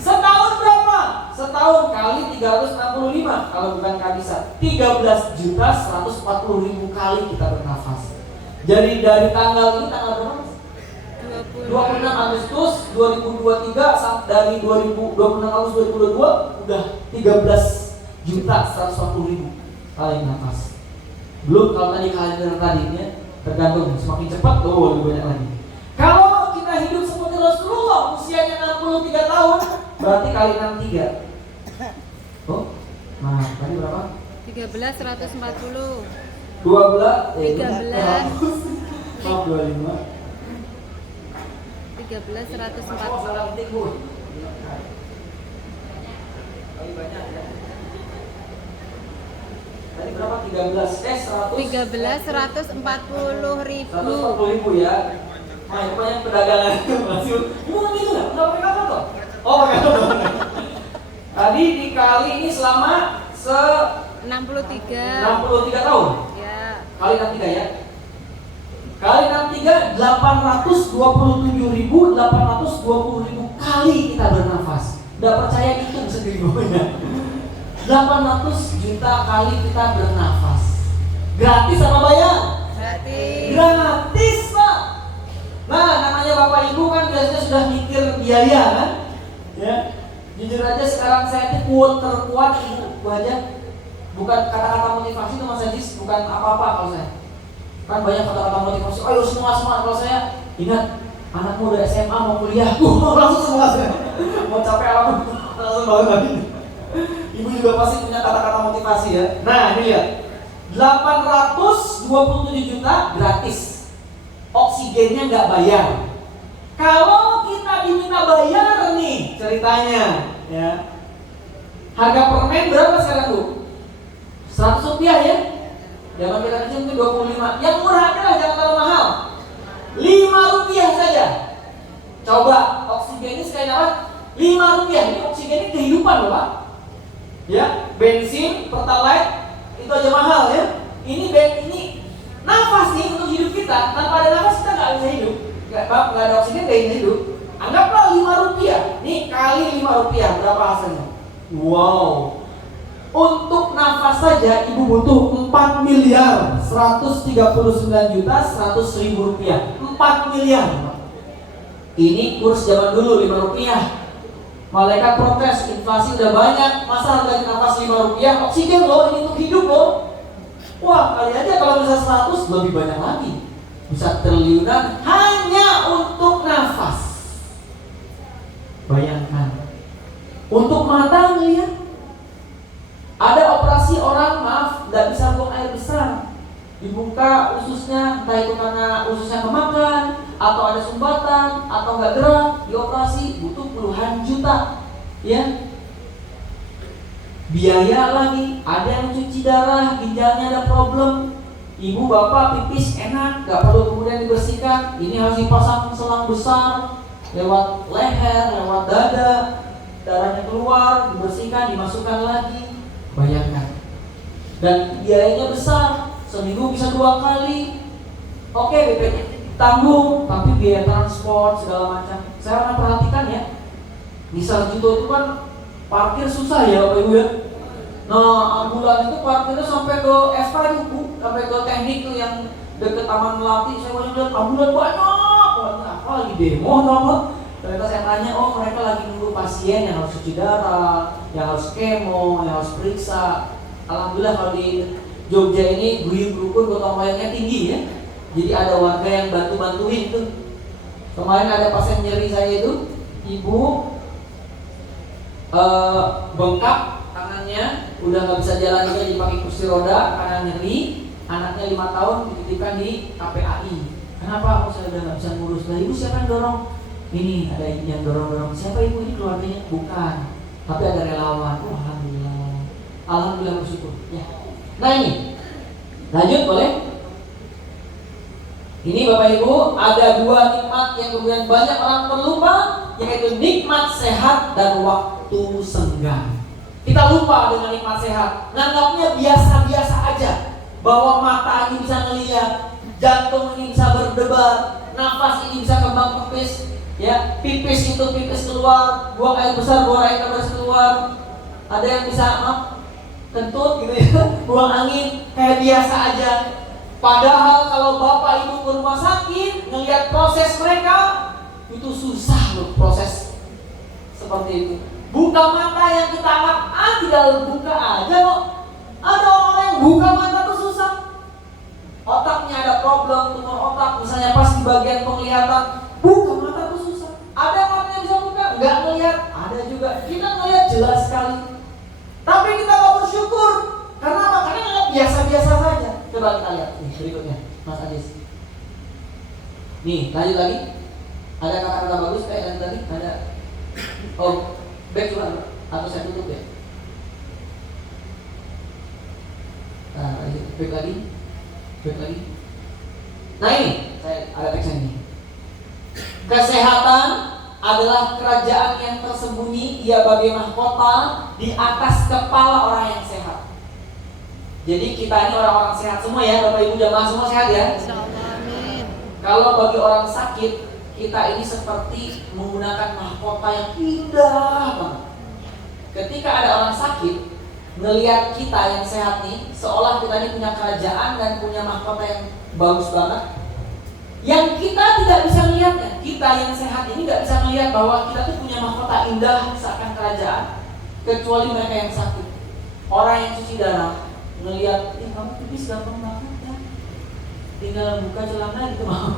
Setahun berapa? Setahun kali 365 kalau bukan kabisa 13.140.000 kali kita bernafas. Jadi dari tanggal ini tanggal berapa? 26 Agustus 2023 dari 26 Agustus 2022 udah 13.140.000 kali nafas. Belum kalau tadi kalender tadi ya, tergantung semakin cepat lebih banyak lagi. Kalau kita hidup seperti Rasulullah usianya 63 tahun berarti kali 63. Oh, nah tadi berapa? 13.140. 12 13. Maaf 25. 13.140 13.140. Kali banyak ya. Tadi berapa? 100. 13.140.000. 140.000 ya. Nah, itu banyak pedagangan masih. Gimana itu nggak? Nggak pakai kapal toh? Oh, pakai kapal. Tadi dikali ini selama 63 tahun. Ya. Kali 63 ya. Kali 63 827.820.000 kali kita bernafas. Nggak percaya hitung sendiri pokoknya. 800 juta kali kita bernafas. Gratis apa bayar? Gratis. Gratis, Pak. Nah, namanya Bapak Ibu kan biasanya sudah mikir biaya kan? Ya. Jujur aja sekarang saya itu quote terkuat ibu aja. Bukan kata-kata motivasi itu Mas Ajis, bukan apa-apa kalau saya. Kan banyak kata-kata motivasi. Ayo semua semangat. Kalau saya ingat anakmu udah SMA mau kuliah, langsung semangat saya. Mau capek apa langsung bangun lagi. Ibu juga pasti punya kata-kata motivasi ya. Nah, ini lihat. 827 juta gratis. Oksigennya nggak bayar. Kalau kita diminta bayar nih ceritanya, ya. Harga permen berapa sekarang Bu? 100 rupiah ya. Zaman kita kecil mungkin 25. Yang murah aja lah, jangan terlalu mahal. 5 rupiah saja. Coba oksigennya sekali dapat 5 rupiah. Ini oksigennya kehidupan loh Pak. Ya, bensin, pertalite itu aja mahal ya. Ini nafas nih untuk hidup kita. Tanpa ada nafas kita nggak bisa hidup. Nggak ada oksigen nggak bisa hidup. Anggaplah 5 rupiah. Nih kali 5 rupiah berapa hasilnya? Wow. Untuk nafas saja ibu butuh 4 miliar 139 juta 100 ribu rupiah. 4 miliar. Ini kurs zaman dulu 5 rupiah. Malaikat protes, inflasi udah banyak, masa harga nafas 5 rupiah, oksigen loh, ini untuk hidup loh. Wah, kali aja kalau bisa 100 lebih banyak lagi. Bisa triliunan hanya untuk nafas. Bayangkan. Untuk mata ngelihat. Ada operasi orang, maaf, nggak bisa buang air besar. Dibuka ususnya, entah itu karena ususnya kemakan, atau ada sumbatan, atau nggak gerak, dioperasi butuh puluhan juta, ya. Biaya lagi, ada yang cuci darah, ginjalnya ada problem, ibu bapak pipis enak, nggak perlu kemudian dibersihkan. Ini harus dipasang selang besar, lewat leher, lewat dada, darahnya keluar, dibersihkan, dimasukkan lagi. Bayangkan, dan biayanya besar. Seminggu bisa 2 kali. Oke, BPJS tanggung, tapi biaya transport segala macam. Saya pernah perhatikan ya. Di Sarjito itu kan parkir susah ya Bapak Ibu ya. Nah, ambulan itu parkirnya sampai ke FK itu Bu, sampai ke teknik tuh yang deket Taman Melati. Saya banyak lihat ambulan banyak. Apa lagi demo atau apa? Ternyata saya tanya, oh mereka lagi nunggu pasien yang harus cuci darah, yang harus kemo, yang harus periksa. Alhamdulillah kalau di Jogja ini guyub rukun, gotong royongnya tinggi ya. Jadi ada warga yang bantu-bantuin tuh. Kemarin ada pasien nyeri saya itu, ibu bengkak tangannya, udah nggak bisa jalan juga, dipakai kursi roda karena nyeri. Anaknya 5 tahun dititipkan di KPAI. Kenapa? Oh saya udah nggak bisa ngurus. Lah ibu siapa yang dorong? Ini ada yang dorong-dorong. Siapa ibu ini keluarganya? Bukan. Tapi ada relawan. Oh, alhamdulillah. Alhamdulillah bersyukur. Ya. Nah ini, lanjut boleh? Ini Bapak Ibu, ada 2 nikmat yang kemudian banyak orang terlupa, yaitu nikmat sehat dan waktu senggang. Kita lupa dengan nikmat sehat, nganggapnya biasa-biasa aja. Bahwa mata ini bisa ngelihat, jantung ini bisa berdebar, nafas ini bisa kembang kempis, ya, pipis itu pipis keluar, buang air besar, buang air keluar. Ada yang bisa kentut gitu ya, buang angin kayak biasa aja. Padahal kalau bapak ibu ke rumah sakit ngelihat proses mereka itu susah loh, proses seperti itu. Buka mata yang kita anggap tinggal buka aja kok. Ada orang yang buka mata tuh susah. Otaknya ada problem, tumor otak misalnya pas di bagian penglihatan, buka mata tuh susah. Ada yang matanya bisa buka, nggak ngelihat. Ada juga kita ngelihat jelas sekali. Tapi kita gak bersyukur. Karena apa? Karena biasa-biasa saja. Coba kita lihat nih berikutnya, Mas Adis. Nih, lanjut lagi. Ada kata-kata bagus kayak yang tadi ada. Oh, back coba atau saya tutup ya. Nah, back lagi. Nah ini, saya ada teksnya ini. Kesehatan adalah kerajaan yang tersembunyi, ia bagai mahkota di atas kepala orang yang sehat. Jadi kita ini orang-orang sehat semua ya, Bapak Ibu jamaah semua sehat ya. Amin. Kalau bagi orang sakit, kita ini seperti menggunakan mahkota yang indah banget. Ketika ada orang sakit, melihat kita yang sehat nih, seolah kita ini punya kerajaan dan punya mahkota yang bagus banget. Yang kita tidak bisa melihatnya, kita yang sehat ini tidak bisa melihat bahwa kita tuh punya mahkota indah seakan kerajaan, kecuali mereka yang sakit. Orang yang cuci darah ngelihat, kamu pipis gampang banget ya, tinggal buka celana gitu mau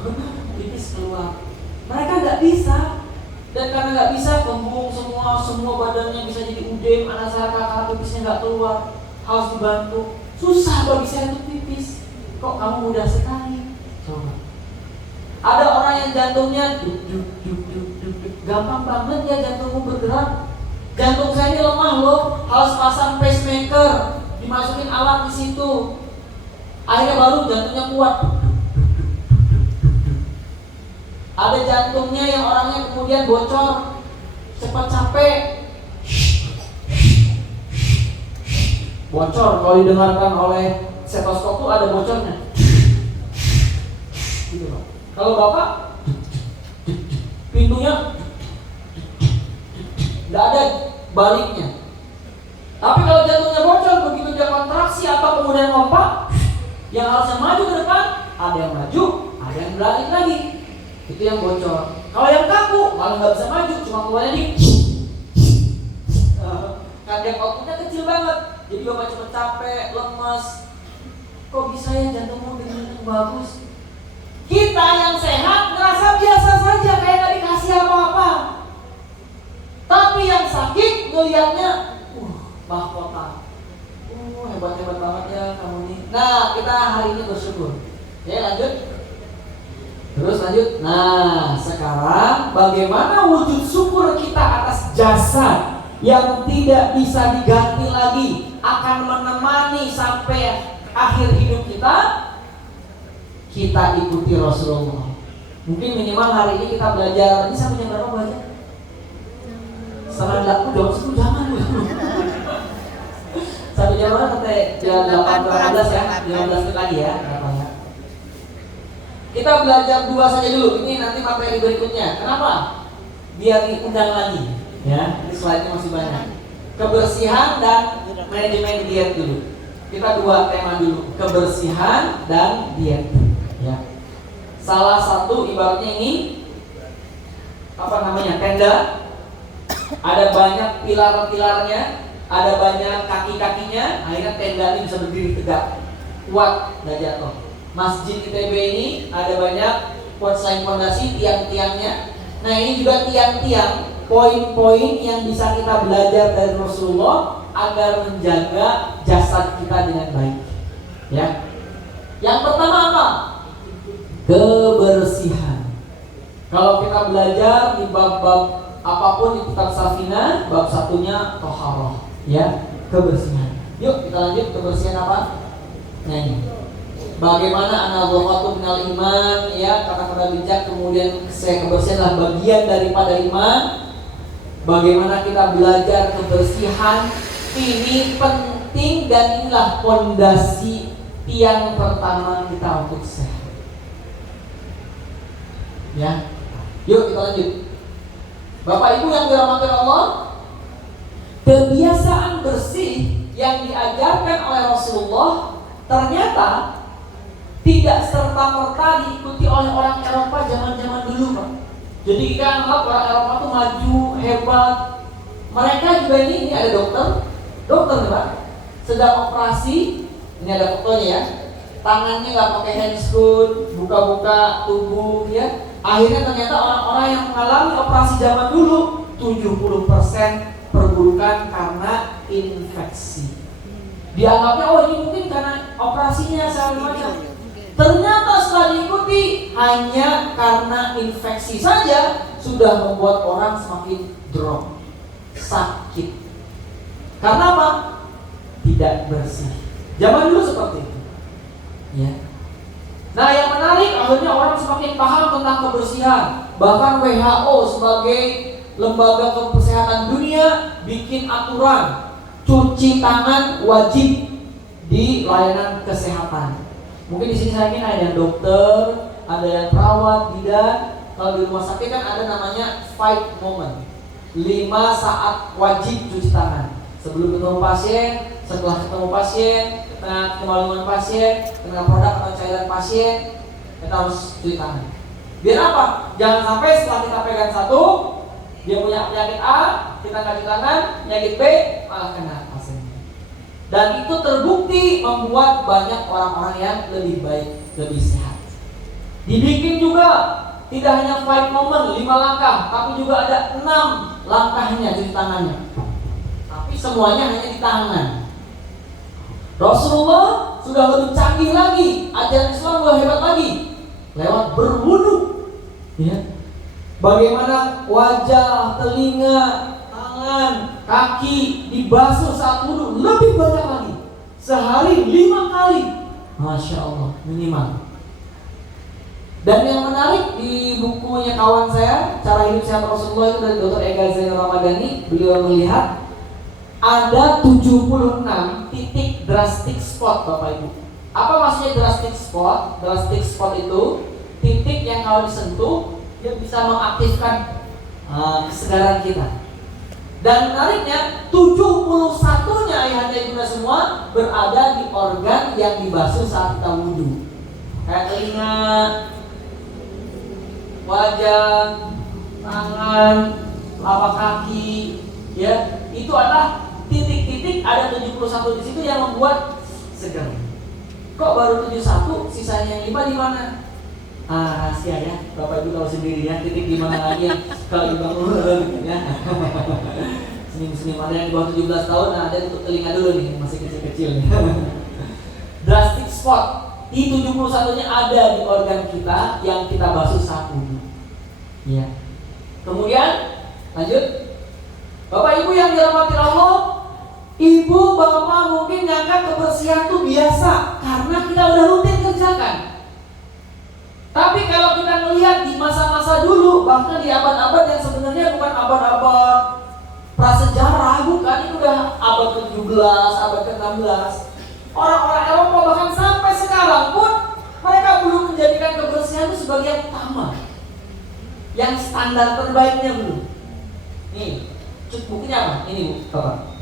pipis keluar. Mereka nggak bisa, dan karena nggak bisa, kembung semua badannya bisa jadi udem, anak saya kakak pipisnya nggak keluar, harus dibantu. Susah bagi saya untuk pipis. Kok kamu mudah sekali? Coba. Ada orang yang jantungnya gampang banget ya jantungmu bergerak. Jantung saya ini lemah loh, harus pasang pacemaker, dimasukin alat di situ. Akhirnya baru jantungnya kuat. Ada jantungnya yang orangnya kemudian bocor, cepat capek. Bocor kalau didengarkan oleh stetoskop tuh ada bocornya. Gitu Pak. Kalau Bapak pintunya nggak ada baliknya. Tapi kalau jantungnya bocor, begitu dia kontraksi atau kemudian ngompak, yang harusnya maju ke depan, ada yang maju, ada yang balik lagi. Itu yang bocor. Kalau yang kaku malah nggak bisa maju, cuma keluarnya di kadang outputnya kecil banget. Jadi Bapak cuma capek, lemes. Kok bisa ya jantungmu begini bagus? Kita yang sehat ngerasa biasa saja, kayak gak dikasih apa-apa. Tapi yang sakit ngelihatnya, mahkota. Hebat-hebat banget ya kamu nih. Nah, kita hari ini bersyukur. Ya, lanjut. Terus lanjut. Nah, sekarang bagaimana wujud syukur kita atas jasa yang tidak bisa diganti lagi, akan menemani sampai akhir hidup kita? Kita ikuti Rasulullah. Mungkin minimal hari ini kita belajar. Ini sampai jam berapa belajar? Setengah 8, jam 10 jangan. Sampai jam berapa? Sampai jam 8:15 ya. 15 menit lagi ya. Kita belajar 2 saja dulu. Ini nanti materi berikutnya. Kenapa? Biar diundang lagi. Ya, ini slide-nya masih banyak. Kebersihan dan manajemen diet dulu. Kita 2 tema dulu. Kebersihan dan diet. Ya. Salah satu ibaratnya ini tenda. Ada banyak pilar-pilarnya, ada banyak kaki-kakinya. Akhirnya tenda ini bisa berdiri tegak, kuat, nggak jatuh. Masjid ITB ini ada banyak selain fondasi, tiang-tiangnya. Nah ini juga tiang-tiang, poin-poin yang bisa kita belajar dari Rasulullah agar menjaga jasad kita dengan baik. Ya. Yang pertama apa? Kebersihan. Kalau kita belajar di bab-bab apapun di kitab Safinah, bab satunya Toharoh, ya, kebersihan. Yuk kita lanjut, kebersihan apa? Nah ini, bagaimana an-nadhafatu minal iman, ya, kata-kata bijak. Kemudian kebersihan adalah bagian daripada iman. Bagaimana kita belajar kebersihan, ini penting dan inilah fondasi tiang pertama kita untuk sehat. Ya, yuk kita lanjut. Bapak Ibu yang dirahmati Allah, kebiasaan bersih yang diajarkan oleh Rasulullah ternyata tidak serta-merta diikuti oleh orang Eropa zaman-zaman dulu, Pak. Jadi kita anggap orang Eropa itu maju, hebat. Mereka juga ini ada dokter nih Pak, sedang operasi. Ini ada fotonya ya. Tangannya nggak pakai handscoon, buka-buka tubuh ya. Akhirnya ternyata orang-orang yang mengalami operasi zaman dulu 70% perburukan karena infeksi. Dianggapnya oh ini mungkin karena operasinya segala macam. Ternyata setelah diikuti hanya karena infeksi saja sudah membuat orang semakin drop, sakit. Karena apa? Tidak bersih. Zaman dulu seperti itu. Ya. Nah, yang menarik akhirnya orang semakin paham tentang kebersihan. Bahkan WHO sebagai lembaga kesehatan dunia bikin aturan cuci tangan wajib di layanan kesehatan. Mungkin di sini saya ingin ada yang dokter, ada yang perawat, bidan. Kalau di rumah sakit kan ada namanya 5 moment, 5 saat wajib cuci tangan. Sebelum ketemu pasien, setelah ketemu pasien, kena kemaluan pasien, kena produk atau cairan pasien, kita harus cuci tangan. Biar apa? Jangan sampai setelah kita pegang satu, dia punya penyakit A, kita nggak cuci tangan, penyakit B, malah kena pasiennya. Dan itu terbukti membuat banyak orang-orang yang lebih baik, lebih sehat. Dibikin juga tidak hanya 5 moment, 5 langkah, tapi juga ada 6 langkahnya cuci tangannya. Tapi semuanya hanya di tangan. Rasulullah sudah lebih canggih lagi, ajaran Islam lebih hebat lagi, lewat berwudu. Ya. Bagaimana wajah, telinga, tangan, kaki dibasuh saat wudu lebih banyak lagi. Sehari 5 kali, Masya Allah, minimal. Dan yang menarik di bukunya kawan saya, Cara Hidup Sehat Rasulullah, itu dari Dr. Ega Zainal Ramadhani, beliau melihat ada 76 titik drastic spot, Bapak Ibu. Apa maksudnya drastic spot? Drastic spot itu titik yang kalau disentuh dia bisa mengaktifkan kesegaran kita. Dan menariknya 71-nya ayahanda ibunda semua berada di organ yang dibasuh saat kita wudhu. Kayak telinga, wajah, tangan, telapak kaki, ya, itu adalah titik-titik, ada 71 di situ yang membuat segar. Kok baru 71, sisanya yang 5 di mana? Rahasia ya, Bapak Ibu tahu sendiri ya, titik di mana lagi yang kalau dibangun ya. Senyum-senyum, ada yang di bawah 17 tahun, nah ada untuk telinga dulu nih, masih kecil-kecil nih. Drastic spot, di 71-nya ada di organ kita yang kita basuh saat wudhu. Ya. Kemudian lanjut, Bapak Ibu yang dirahmati Allah, Ibu Bapak mungkin nyangka kebersihan itu biasa karena kita udah rutin kerjakan. Tapi kalau kita melihat di masa-masa dulu, bahkan di abad-abad yang sebenarnya bukan abad-abad prasejarah, bukan, itu udah abad ke-17, abad ke-16. Orang-orang Eropa bahkan sampai sekarang pun mereka belum menjadikan kebersihan itu sebagai yang utama, yang standar terbaiknya belum. Nih, bukunya apa? Ini Bu, Bapak.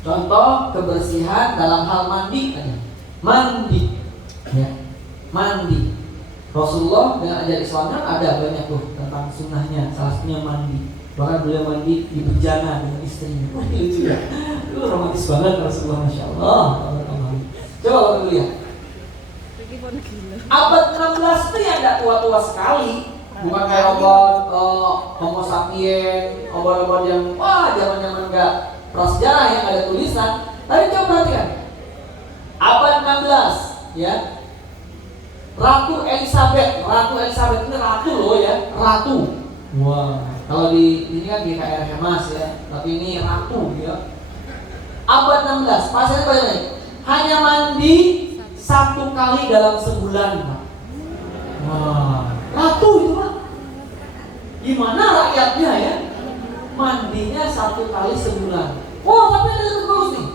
Contoh kebersihan dalam hal mandi ada. Mandi, ya, mandi. Rasulullah dengan ajaran Islamnya ada banyak tuh tentang sunnahnya. Salah satunya mandi. Bahkan beliau mandi di bejana dengan istrinya. Wah, lucu ya. Itu romantis banget Rasulullah, Masya Allah. Coba kita lihat. Abad 16 itu ya tidak tua-tua sekali. Bukan kayak obat Homo sapien, obat-obat yang zaman-zaman enggak prasejarah yang ada tulisan. Tapi coba perhatikan. Abad 16 ya. Ratu Elizabeth ini ratu loh ya, ratu. Wah, kalau di ini kan GKR Hemas ya, tapi ini ratu ya. Abad 16, pasirnya bagaimana? Hanya mandi 1 kali dalam sebulan, Pak. Wah, ratu itu Pak. Gimana rakyatnya ya? Mandinya 1 kali sebulan. Wah, tapi ada yang bagus nih.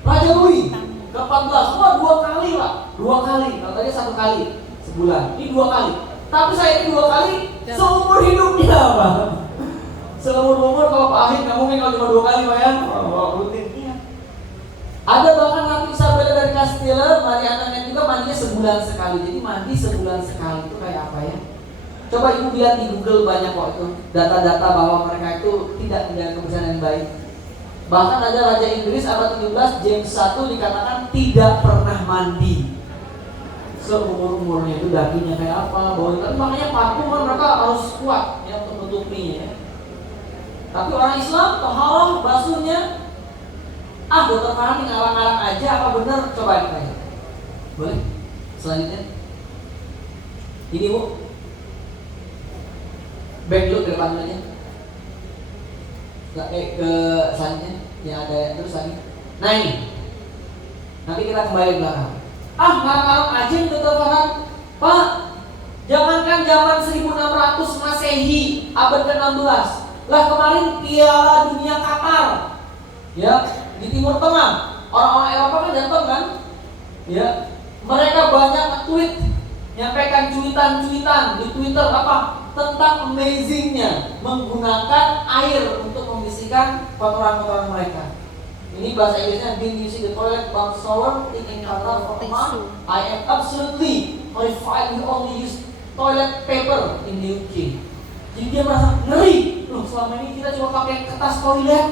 Raja Louis ke-14, wah 2 kali Pak. 2 kali, kalau tadi 1 kali sebulan, ini 2 kali. Tapi saya ini 2 kali seumur hidupnya Pak. Seumur umur kalau Pak Ahid nggak mungkin kalau cuma 2 kali Pak ya. Rutin. Iya. Ada bahkan Ratu Isabella dari Castile, Maria Antoinette juga mandinya sebulan sekali. Jadi mandi sebulan sekali itu kayak apa ya? Coba Ibu lihat di Google banyak kok itu data-data bahwa mereka itu tidak menjaga kebersihan yang baik. Bahkan ada Raja Inggris abad 17 James I dikatakan tidak pernah mandi. Seumur-umurnya itu dagingnya kayak apa, baunya. Tapi makanya parfum kan mereka harus kuat ya untuk menutupinya ya. Tapi orang Islam toharoh basuhnya Dokter Farhan ngalang-ngalang aja apa benar? Coba kita lihat. Boleh? Selanjutnya Gini Bu, back dulu ke depan aja. Ke selanjutnya yang ada terus lagi. Nah ini, nanti kita kembali ke belakang. Ngarang-ngarang aja nih teleponan, Pak. Jangankan zaman 1600 Masehi, abad ke-16. Lah kemarin Piala Dunia Qatar, ya di Timur Tengah, orang-orang Eropa kan datang kan, ya mereka banyak nge-tweet, nyampaikan cuitan-cuitan di Twitter apa tentang amazingnya menggunakan air untuk membersihkan kotoran-kotoran mereka. Ini bahasa Inggrisnya, been using the toilet bowl shower in Qatar for a month. I am absolutely horrified. We only use toilet paper in the UK. Jadi dia merasa ngeri. Loh, selama ini kita cuma pakai kertas toilet.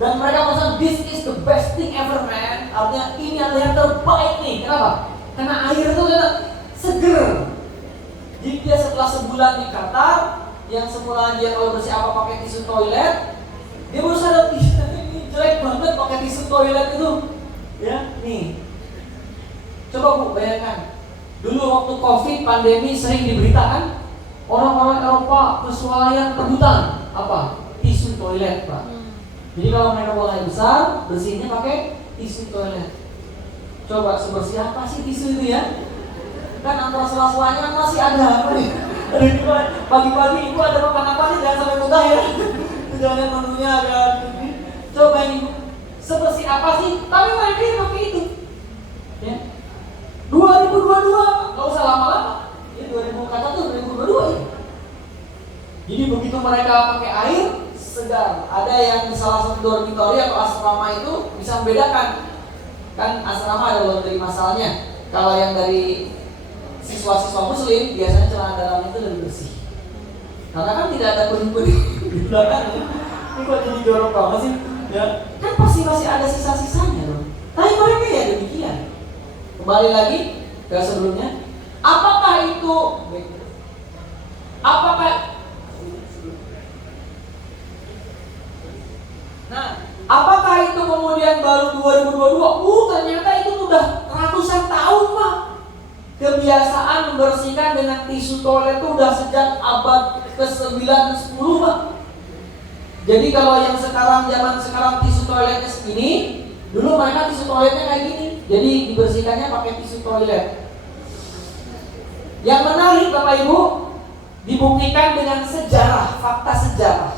Dan mereka merasa this is the best thing ever, man. Artinya ini adalah yang terbaik nih. Kenapa? Karena air itu kan seger. Jadi dia setelah sebulan di Qatar, yang semula dia kalau bersih apa pakai tisu toilet, dia baru sadar ini jelek banget pakai tisu toilet itu. Ya, nih. Coba Bu bayangkan. Dulu waktu Covid pandemi sering diberitakan orang-orang Eropa kesualian rebutan apa? Tisu toilet, Pak. Jadi kalau mereka buang air besar, bersihnya pakai tisu toilet. Coba sebersih apa sih tisu itu ya? Kan antara sela-selanya kan masih ada apa nih? Pagi-pagi ibu ada makan apa nih? Jangan sampai muntah ya. Jangan menunya agak. Coba ini sebersih apa sih? Tapi mereka yang pakai itu. Ya. 2022, nggak usah lama-lama. Ini 2000 kata tuh 2022 ya. Jadi begitu mereka pakai air segar, ada yang di salah satu dormitori atau asrama itu bisa membedakan. Kan asrama ada laundry masalahnya. Kalau yang dari siswa-siswa muslim biasanya celana dalam itu lebih bersih. Karena kan tidak ada kuning-kuning di belakang ya. Ini kok jadi jorok banget sih? Ya, kan pasti masih ada sisa-sisanya loh. Tapi mereka ya demikian. Kembali lagi ke sebelumnya. Apakah itu apakah itu kemudian baru 2022? Ternyata itu udah ratusan tahun, Pak. Kebiasaan membersihkan dengan tisu toilet itu udah sejak abad ke-9 dan 10, Pak. Jadi kalau yang zaman sekarang tisu toiletnya segini, dulu mereka tisu toiletnya kayak gini. Jadi dibersihkannya pakai tisu toilet. Yang menarik Bapak Ibu, dibuktikan dengan sejarah, fakta sejarah.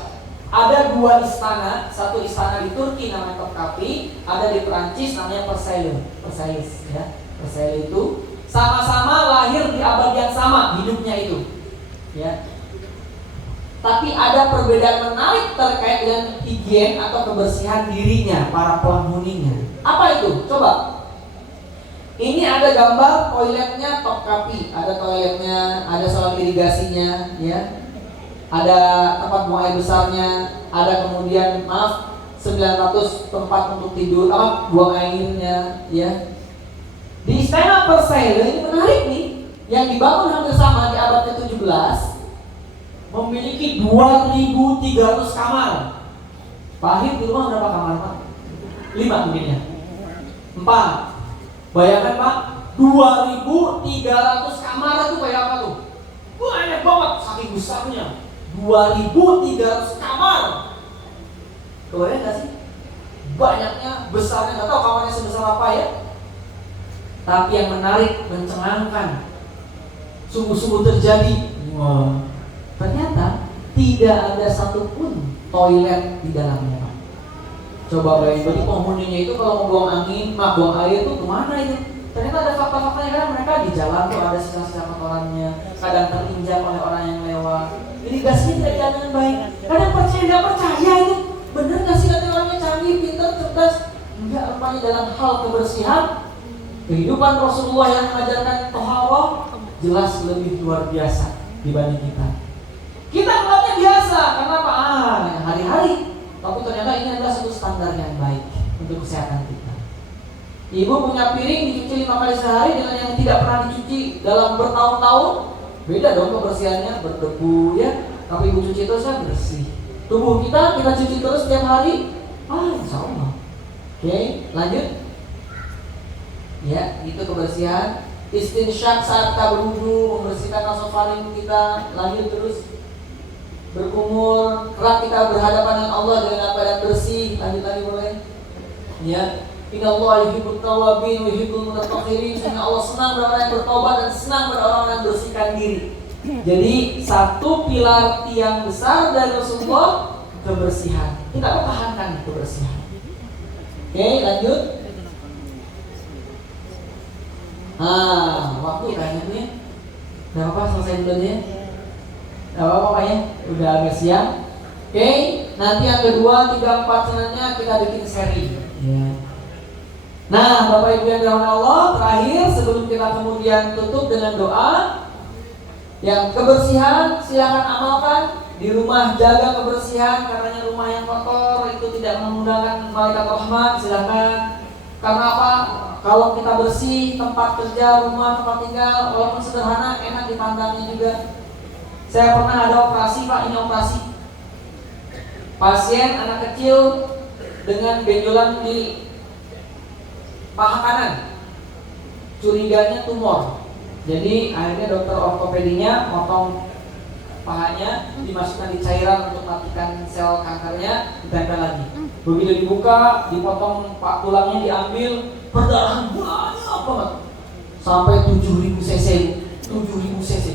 Ada dua istana, satu istana di Turki namanya Topkapi, ada di Perancis namanya Versailles ya. Versailles itu sama-sama lahir di abad yang sama hidupnya itu. Ya. Tapi ada perbedaan menarik terkait dengan higien atau kebersihan dirinya para penghuninya. Apa itu? Coba. Ini ada gambar toiletnya Topkapi, ada toiletnya, ada saluran irigasinya, ya. Ada tempat buang air besarnya, ada kemudian 900 tempat untuk tidur, buang airnya, ya. Di istana Versailles ini menarik nih, yang dibangun hampir sama di abad ke-17, memiliki 2.300 kamar. Pak Ahib di rumah berapa kamar, Pak? 5 mungkinnya. 4. Bayangkan Pak, 2.300 kamar itu kayak apa tuh? Banyak banget, saking besarnya. 2.300 kamar. Kebayang gak sih? Banyaknya, besarnya, gak tahu kamarnya sebesar apa ya. Tapi yang menarik, mencengangkan, sungguh-sungguh terjadi. Wow. Ternyata tidak ada satupun toilet di dalamnya, Pak. Coba bayangin, jadi penghuninya itu kalau mau buang angin, buang air itu kemana itu? Ternyata ada fakta-faktanya, karena mereka di jalan tuh ada sisa-sisa kotorannya, kadang terinjak oleh orang yang lewat. Irigasinya tidak dijaga dengan baik. Kadang percaya nggak percaya itu, bener nggak sih katanya orangnya canggih, pintar, cerdas? Enggak, rupanya dalam hal kebersihan, kehidupan Rasulullah yang mengajarkan toharoh jelas lebih luar biasa dibanding kita. Kita melihatnya biasa, karena apa? Hari-hari. Tapi ternyata ini adalah satu standar yang baik untuk kesehatan kita. Ibu punya piring dicuci 5 kali sehari dengan yang tidak pernah dicuci dalam bertahun-tahun, beda dong kebersihannya, berdebu ya. Tapi ibu cuci terus kan bersih. Tubuh kita cuci terus setiap hari, insya Allah. Oke, lanjut. Ya, itu kebersihan. Istinsyak saat kita berwudu, membersihkan nasofaring kita. Lanjut terus berkumur, kelak kita berhadapan dengan Allah dengan keadaan bersih. Lanjut lagi boleh? Ya. Innallaha yuhibbut tawwabin wa yuhibbul mutatahhirin. Sehingga Allah senang pada orang yang bertobat dan senang pada orang yang bersihkan diri. Jadi satu pilar tiang besar dari Rasulullah, kebersihan. Kita pertahankan kebersihan. Oke, lanjut. Waktu kayaknya tuh ya. Gak apa-apa, selesai dulu aja ya. Gak apa-apa ya, udah agak siang. Oke, nanti yang kedua, 3, 4 selanjutnya kita bikin seri ya. Nah, Bapak Ibu yang dirahmati Allah, terakhir sebelum kita kemudian tutup dengan doa, yang kebersihan silakan amalkan di rumah, jaga kebersihan. Katanya rumah yang kotor itu tidak mengundangkan malaikat rahmat. Silakan. Karena apa? Kalau kita bersih, tempat kerja, rumah, tempat tinggal, walaupun sederhana, enak dipandangnya juga. Saya pernah ada operasi, Pak, ini operasi. Pasien anak kecil dengan benjolan di paha kanan, curiganya tumor. Jadi akhirnya dokter ortopedinya motong pahanya, dimasukkan di cairan untuk matikan sel kankernya, ditempel lagi. Begitu dibuka, dipotong tulangnya, diambil, perdarahan banyak banget, sampai 7.000 cc. 7.000 cc.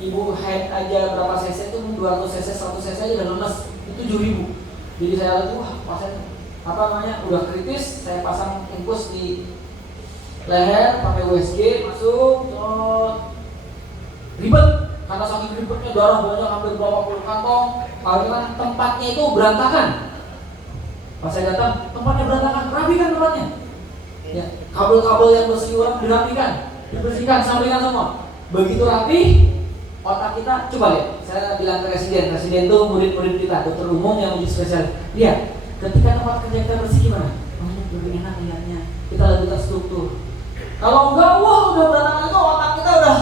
Ibu head aja berapa cc itu 200 cc, 100 cc aja udah lemes. Itu 7.000. Jadi saya lihat, wah pasien udah kritis. Saya pasang infus di leher pakai USG, masuk, ribet karena saking ribetnya, darah banyak, hampir berapa puluh kantong. Karena tempatnya itu berantakan. Pas saya datang, tempatnya berantakan, rapikan tempatnya. Ya, kabel-kabel yang berseliweran dirapikan, dibersihkan, sampaikan semua. Begitu rapi, otak kita, coba lihat. Saya bilang ke residen itu murid-murid kita, dokter umum yang uji spesial. Lihat, ketika tempat kerja kita bersih gimana? Lebih enak lihatnya, kita lebih terstruktur. Kalau enggak, wah udah berantakan itu, otak kita udah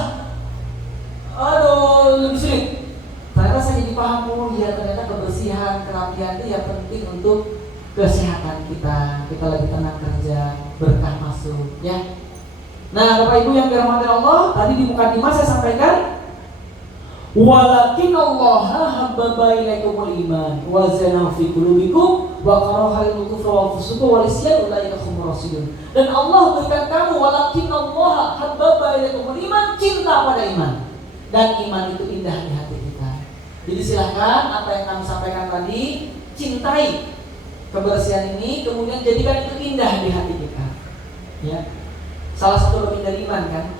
lebih sulit. Ternyata saya jadi paham, ya ternyata kebersihan, kerapian itu ya penting untuk kesehatan kita. Kita lebih tenang kerja, berkah masuk ya. Nah, Bapak Ibu yang dirahmati Allah, tadi di mukadimah saya sampaikan, walakin Allah habbaba ilaikumul iman wa zanahu fi qulubikum wa karaha ilal kufra wal fusuqa wal isyan ulaika humur rasyidun. Dan Allah berikan kamu, walakin Allah habbaba ilaikumul iman, cinta pada iman. Dan iman itu indah di hati kita. Jadi silakan apa yang kami sampaikan tadi, cintai kebersihan ini, kemudian jadikan itu indah di hati kita. Ya. Salah satu lebih dari iman kan.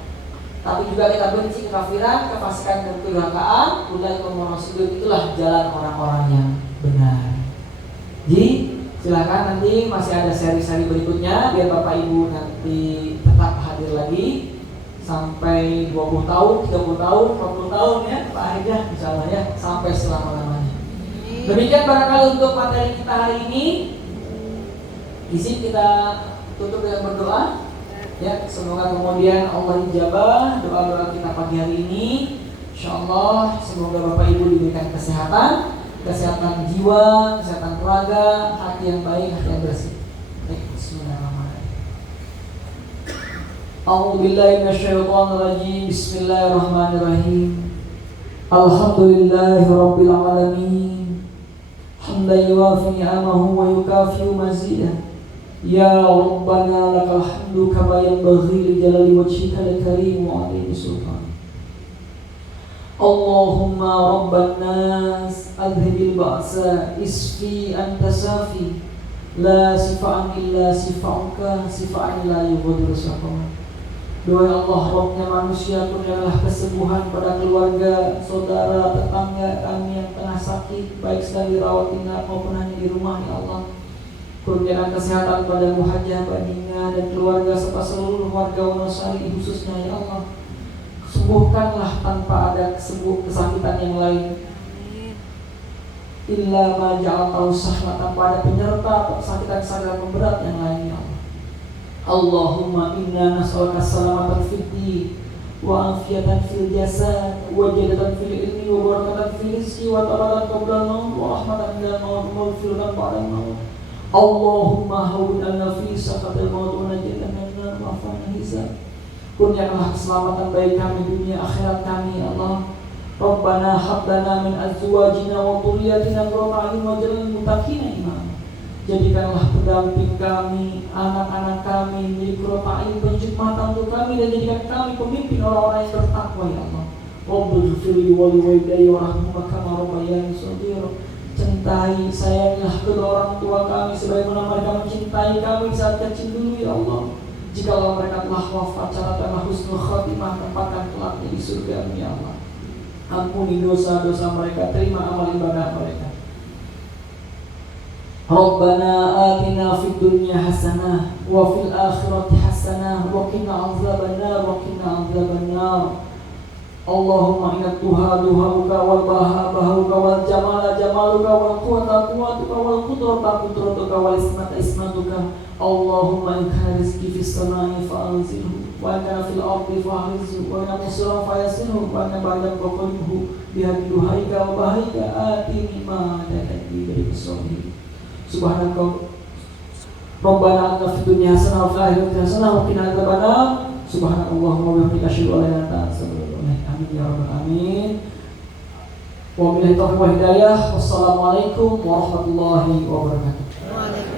Tapi juga kita benci kekafiran, kefasikan dan kedurhakaan. Ulaika humur rasyidun, itulah jalan orang-orang yang benar. Jadi silakan, nanti masih ada seri-seri berikutnya biar Bapak Ibu nanti tetap hadir lagi sampai 20 tahun, 30 tahun, 40 tahun ya Pak Aidah, insyaallah ya, sampai selama-lamanya. Demikian barangkali untuk materi kita hari ini. Di sini kita tutup dengan berdoa. Ya, semoga kemudian Allah ijabah doa-doa kita pagi hari ini. Insyaallah semoga Bapak Ibu diberikan kesehatan jiwa, kesehatan raga, hati yang baik, hati yang bersih. Baik, bismillahirrahmanirrahim. A'udzubillahi minasyaitonir rajim. Bismillahirrahmanirrahim. Alhamdulillahirabbil alamin. Hamdan yuwafi ni'amahu wa yukafi'u mazidah. Ya Rabbana lakal hamdu kama yanbaghi li jalali wajhika al-karim wa 'azimi sultan. Allahumma rabban nas adhibil ba'sa isfi anta safi la sifa'an illa sifa'uka sifa'an la yughadiru saqama. Doa Allah, Rabbnya manusia, kurnialah kesembuhan pada keluarga, saudara, tetangga kami yang tengah sakit, baik sedang dirawat inap maupun hanya di rumah, ya Allah. Kurniakan kesehatan pada Muhajjah, Badinga dan keluarga serta seluruh warga Wonosari khususnya, ya Allah. Sembuhkanlah tanpa ada kesakitan yang lain. Illa ma ja'altahu sahla, tanpa ada penyerta kesakitan memberat yang lain, ya Allah. Allahumma inna nas'aluka salamatan fid din wa afiyatan fil jasad wa jadatan fil ilmi wa barakatan fil rizqi wa taratan qabla al-maut wa rahmatan minal maut wa maghfiratan ba'da al-maut. Allahumma hawwin al-nafis saqatal maut wa najatan minan nar wa afana hisab. Kurniakanlah keselamatan baik kami dunia akhirat kami ya Allah. Rabbana hab lana min azwajina wa dhurriyyatina qurrata a'yun waj'alna lil muttaqina imama. Jadikanlah pendamping kami, anak-anak kami menjadi qurrata a'yun, penyejuk mata untuk kami, dan jadikan kami pemimpin orang-orang yang bertakwa ya Allah. Rabbighfirli wa liwalidayya warhamhuma kama rabbayani shaghira. Cintai, sayangilah kedua orang tua kami sebagaimana mereka mencintai kami saat kecil dulu ya Allah. Jikalau mereka telah wafat, catatkanlah husnul khatimah, tempatkan kelaknya di surga ya Allah. Ampuni dosa-dosa mereka, terima amal ibadah mereka. Rabbana atina fid dunya hasanah wa fil akhirati hasanah wa qina adzabannar wa qina adzabannar. Allahumma inna tuha duhauka wal baha bahuka wal jamala jamaluka wal quwwata quwwatuka wal qudrata qudratuka wal ismata ismatuka. Allahumma in kana rizqi fis samai fa'anzilhu wa in kana fil ardi fa'rizhu wa in musra fayasinhu wa in ba'da qawlihi bihaqi duhaika wa bahaika atini ma takati dari sawhi. Subhanallah. Rabbana atina fid dunya hasanah wa fil akhirati hasanah wa qina adzabannar. Subhanallahumma wa bihamdika asyhadu an la ilaha illa anta astaghfiruka wa atubu ilaik. Amin ya rabbal alamin. Wabillahi taufiq wal hidayah. Wassalamualaikum warahmatullahi wabarakatuh. Waalaikumsalam.